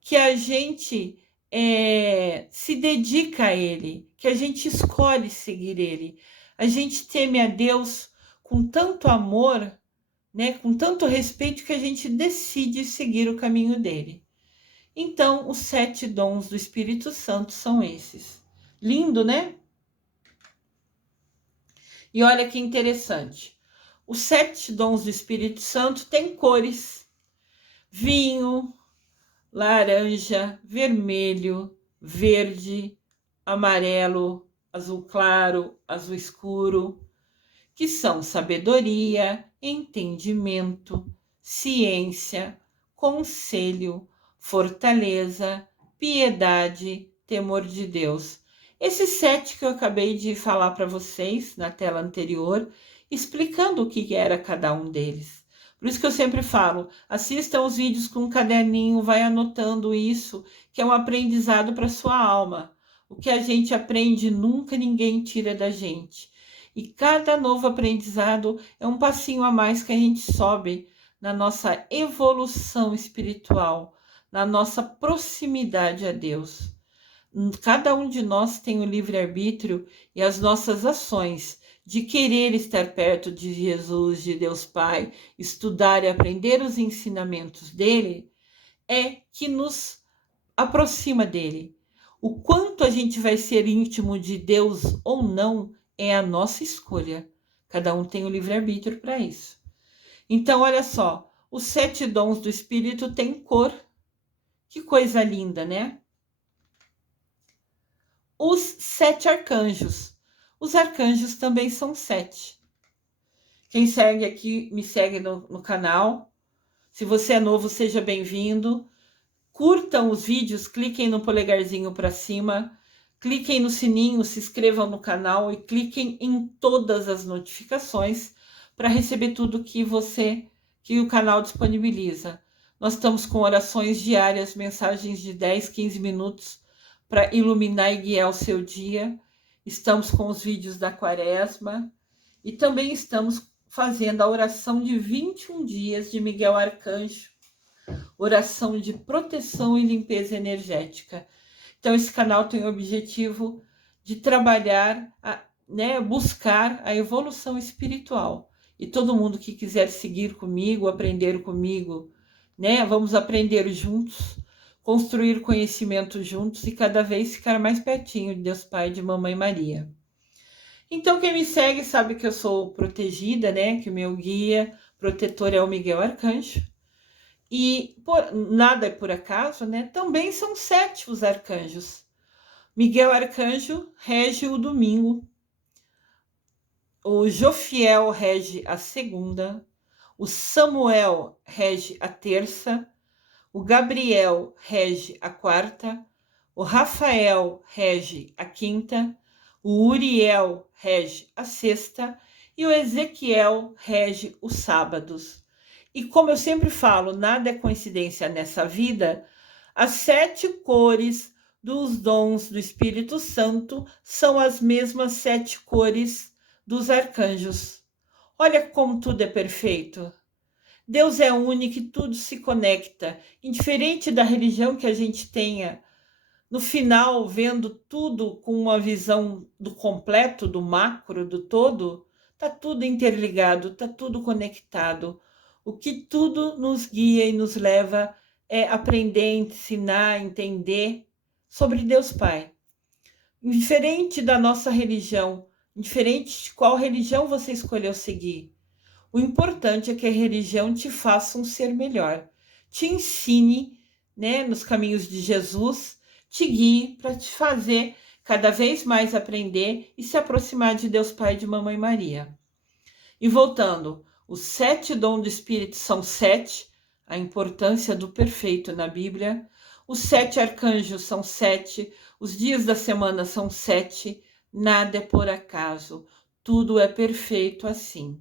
que a gente se dedica a Ele, que a gente escolhe seguir Ele. A gente teme a Deus com tanto amor, né, com tanto respeito, que a gente decide seguir o caminho dele. Então, os 7 dons do Espírito Santo são esses. Lindo, né? E olha que interessante. Os 7 dons do Espírito Santo têm cores: vinho, laranja, vermelho, verde, amarelo, azul claro, azul escuro, que são sabedoria, entendimento, ciência, conselho, fortaleza, piedade, temor de Deus. Esses 7 que eu acabei de falar para vocês na tela anterior, explicando o que era cada um deles. Por isso que eu sempre falo, assistam os vídeos com um caderninho, vai anotando isso, que é um aprendizado para sua alma. O que a gente aprende nunca ninguém tira da gente. E cada novo aprendizado é um passinho a mais que a gente sobe na nossa evolução espiritual, na nossa proximidade a Deus. Cada um de nós tem o livre-arbítrio e as nossas ações de querer estar perto de Jesus, de Deus Pai, estudar e aprender os ensinamentos dele, é que nos aproxima dele. O quanto a gente vai ser íntimo de Deus ou não é a nossa escolha. Cada um tem o livre-arbítrio para isso. Então, olha só, os 7 dons do Espírito têm cor. Que coisa linda, né? Os 7 arcanjos. Os arcanjos também são 7. Quem segue aqui, me segue no canal. Se você é novo, seja bem-vindo. Curtam os vídeos, cliquem no polegarzinho para cima, cliquem no sininho, se inscrevam no canal e cliquem em todas as notificações para receber tudo que o canal disponibiliza. Nós estamos com orações diárias, mensagens de 10, 15 minutos para iluminar e guiar o seu dia. Estamos com os vídeos da Quaresma e também estamos fazendo a oração de 21 dias de Miguel Arcanjo, oração de proteção e limpeza energética. Então, esse canal tem o objetivo de trabalhar, buscar a evolução espiritual. E todo mundo que quiser seguir comigo, aprender comigo, vamos aprender juntos, construir conhecimento juntos e cada vez ficar mais pertinho de Deus Pai e de Mamãe Maria. Então, quem me segue sabe que eu sou protegida, que o meu guia protetor é o Miguel Arcanjo. E nada é por acaso, também são 7 os arcanjos. Miguel Arcanjo rege o domingo. o Jofiel rege a segunda, o Samuel rege a terça, o Gabriel rege a quarta, o Rafael rege a quinta, o Uriel rege a sexta e o Ezequiel rege os sábados. E como eu sempre falo, nada é coincidência nessa vida, as 7 cores dos dons do Espírito Santo são as mesmas 7 cores dos arcanjos. Olha como tudo é perfeito. Deus é único e tudo se conecta. Indiferente da religião que a gente tenha, no final, vendo tudo com uma visão do completo, do macro, do todo, está tudo interligado, está tudo conectado. O que tudo nos guia e nos leva é aprender, ensinar, entender sobre Deus Pai. Indiferente da nossa religião, indiferente de qual religião você escolheu seguir, o importante é que a religião te faça um ser melhor, te ensine, né, nos caminhos de Jesus, te guie para te fazer cada vez mais aprender e se aproximar de Deus Pai e de Mamãe Maria. E voltando, os 7 dons do Espírito são 7, a importância do perfeito na Bíblia. Os 7 arcanjos são 7, os dias da semana são 7, nada é por acaso, tudo é perfeito assim.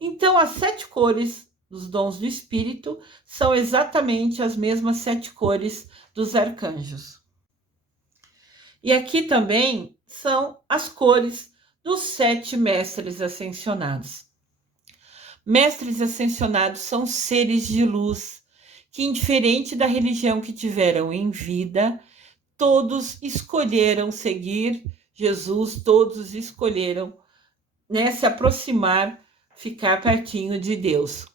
Então, as 7 cores dos dons do Espírito são exatamente as mesmas 7 cores dos arcanjos. E aqui também são as cores dos 7 mestres ascensionados. Mestres ascensionados são seres de luz que, indiferente da religião que tiveram em vida, todos escolheram seguir Jesus, todos escolheram, né, se aproximar, ficar pertinho de Deus.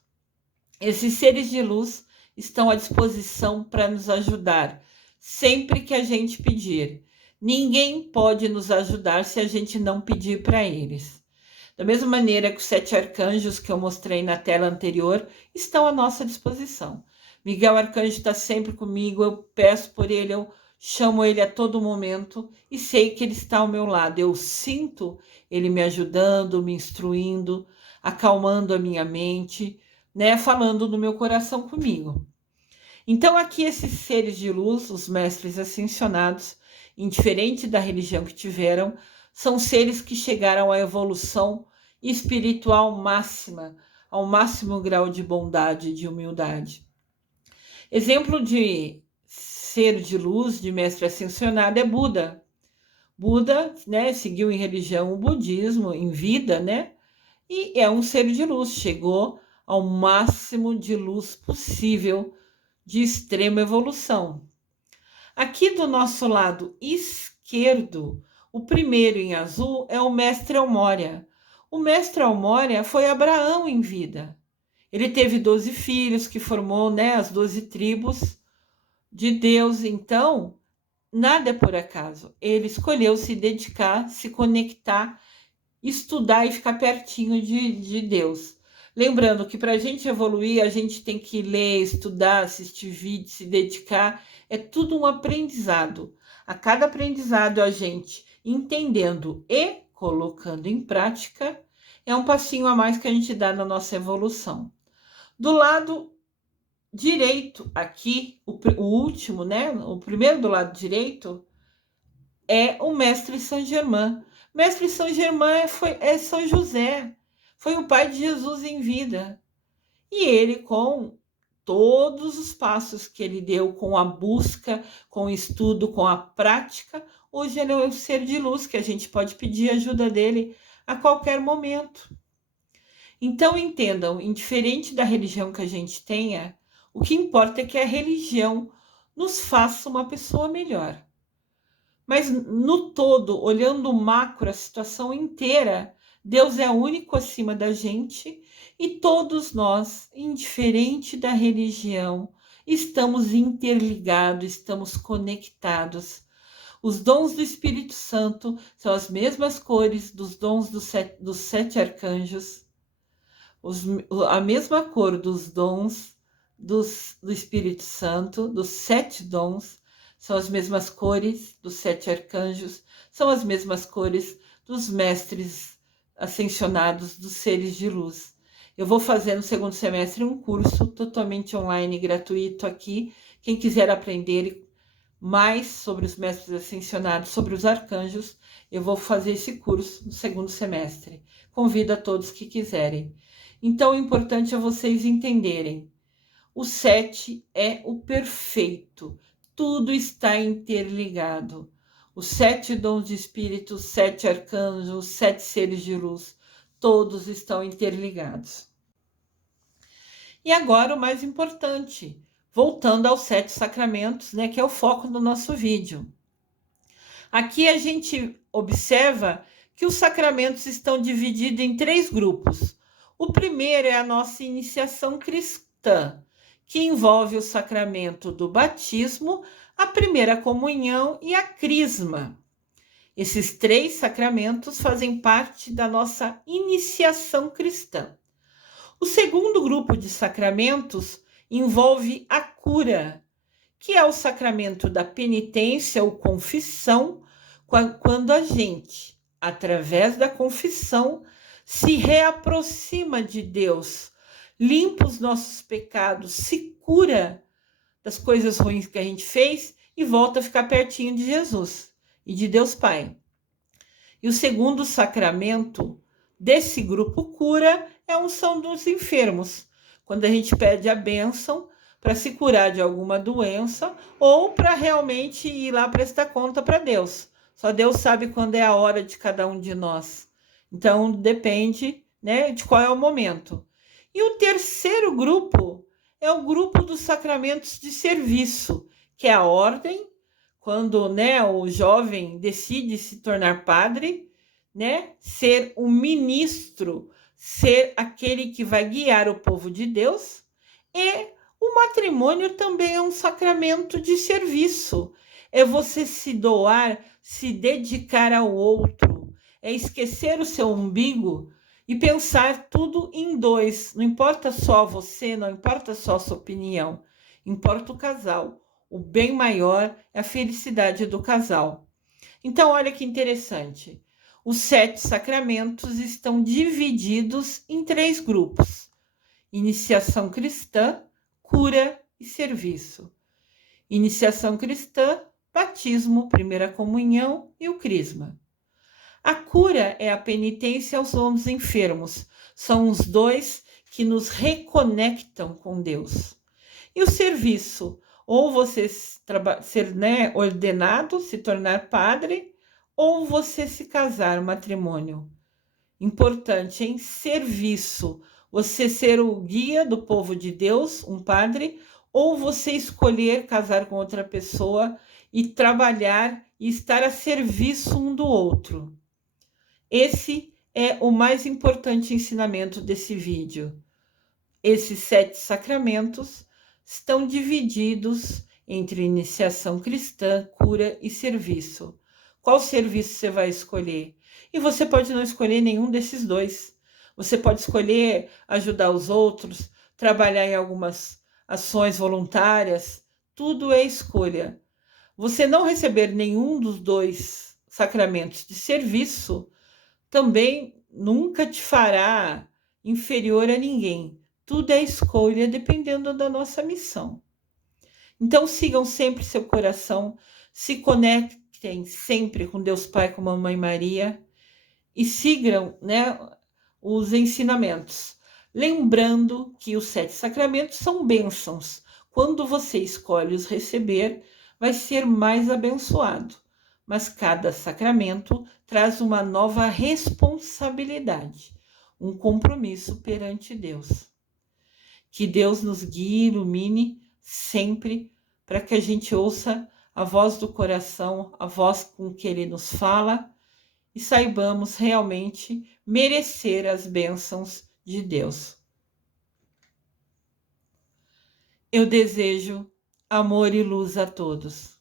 Esses seres de luz estão à disposição para nos ajudar, sempre que a gente pedir. Ninguém pode nos ajudar se a gente não pedir para eles. Da mesma maneira que os 7 arcanjos que eu mostrei na tela anterior estão à nossa disposição. Miguel Arcanjo está sempre comigo, eu peço por ele, eu chamo ele a todo momento e sei que ele está ao meu lado. Eu sinto ele me ajudando, me instruindo, acalmando a minha mente, né, falando no meu coração comigo. Então aqui esses seres de luz, os mestres ascensionados, indiferente da religião que tiveram, são seres que chegaram à evolução espiritual máxima, ao máximo grau de bondade e de humildade. Exemplo de ser de luz, de mestre ascensionado, é Buda. Buda, né, seguiu em religião o budismo, em vida, né? E é um ser de luz, chegou ao máximo de luz possível, de extrema evolução. Aqui do nosso lado esquerdo, o primeiro em azul é o mestre Almória. O mestre Almória foi Abraão em vida. Ele teve 12 filhos, que formou, né, as 12 tribos de Deus. Então, nada é por acaso. Ele escolheu se dedicar, se conectar, estudar e ficar pertinho de Deus. Lembrando que para a gente evoluir, a gente tem que ler, estudar, assistir vídeos, se dedicar. É tudo um aprendizado. A cada aprendizado, a gente entendendo e colocando em prática, é um passinho a mais que a gente dá na nossa evolução. Do lado direito, aqui, o último, né? O primeiro do lado direito é o mestre Saint Germain. Mestre Saint Germain é São José, foi o pai de Jesus em vida. E ele, com todos os passos que ele deu, com a busca, com o estudo, com a prática, hoje ele é um ser de luz que a gente pode pedir ajuda dele a qualquer momento. Então entendam, indiferente da religião que a gente tenha, o que importa é que a religião nos faça uma pessoa melhor. Mas no todo, olhando o macro, a situação inteira, Deus é único acima da gente e todos nós, indiferente da religião, estamos interligados, estamos conectados. Os dons do Espírito Santo são as mesmas cores dos dons dos 7 arcanjos, a mesma cor dos dons do Espírito Santo, dos 7 dons, são as mesmas cores dos 7 arcanjos, são as mesmas cores dos mestres ascensionados, dos seres de luz. Eu vou fazer no segundo semestre um curso totalmente online, gratuito aqui. Quem quiser aprender mais sobre os mestres ascensionados, sobre os arcanjos, eu vou fazer esse curso no segundo semestre. Convido a todos que quiserem. Então, o importante é vocês entenderem. O 7 é o perfeito. Tudo está interligado. Os 7 dons de espírito, os 7 arcanjos, os 7 seres de luz, todos estão interligados. E agora o mais importante, voltando aos 7 sacramentos, né, que é o foco do nosso vídeo. Aqui a gente observa que os sacramentos estão divididos em 3 grupos. O primeiro é a nossa iniciação cristã, que envolve o sacramento do batismo, a primeira comunhão e a crisma. Esses 3 sacramentos fazem parte da nossa iniciação cristã. O segundo grupo de sacramentos envolve a cura, que é o sacramento da penitência ou confissão, quando a gente, através da confissão, se reaproxima de Deus, limpa os nossos pecados, se cura das coisas ruins que a gente fez e volta a ficar pertinho de Jesus e de Deus Pai. E o segundo sacramento desse grupo cura é a unção dos enfermos, quando a gente pede a bênção para se curar de alguma doença ou para realmente ir lá prestar conta para Deus. Só Deus sabe quando é a hora de cada um de nós. Então, depende, né, de qual é o momento. E o terceiro grupo é o grupo dos sacramentos de serviço, que é a ordem, quando, né, o jovem decide se tornar padre, né, ser um ministro, ser aquele que vai guiar o povo de Deus. E o matrimônio também é um sacramento de serviço. É você se doar, se dedicar ao outro, é esquecer o seu umbigo e pensar tudo em 2. Não importa só você, não importa só a sua opinião, importa o casal. O bem maior é a felicidade do casal. Então, olha que interessante. Os 7 sacramentos estão divididos em 3 grupos: iniciação cristã, cura e serviço. Iniciação cristã, batismo, primeira comunhão e o crisma. A cura é a penitência aos homens enfermos. São os 2 que nos reconectam com Deus. E o serviço, ou você ser, né, ordenado, se tornar padre, ou você se casar, matrimônio. Importante, em serviço, você ser o guia do povo de Deus, um padre, ou você escolher casar com outra pessoa e trabalhar e estar a serviço um do outro. Esse é o mais importante ensinamento desse vídeo. Esses 7 sacramentos estão divididos entre iniciação cristã, cura e serviço. Qual serviço você vai escolher? E você pode não escolher nenhum desses 2. Você pode escolher ajudar os outros, trabalhar em algumas ações voluntárias. Tudo é escolha. Você não receber nenhum dos 2 sacramentos de serviço também nunca te fará inferior a ninguém. Tudo é escolha dependendo da nossa missão. Então sigam sempre seu coração, se conectem sempre com Deus Pai, com a Mamãe Maria e sigam, né, os ensinamentos. Lembrando que os 7 sacramentos são bênçãos. Quando você escolhe os receber, vai ser mais abençoado. Mas cada sacramento traz uma nova responsabilidade, um compromisso perante Deus. Que Deus nos guie e ilumine sempre para que a gente ouça a voz do coração, a voz com que Ele nos fala e saibamos realmente merecer as bênçãos de Deus. Eu desejo amor e luz a todos.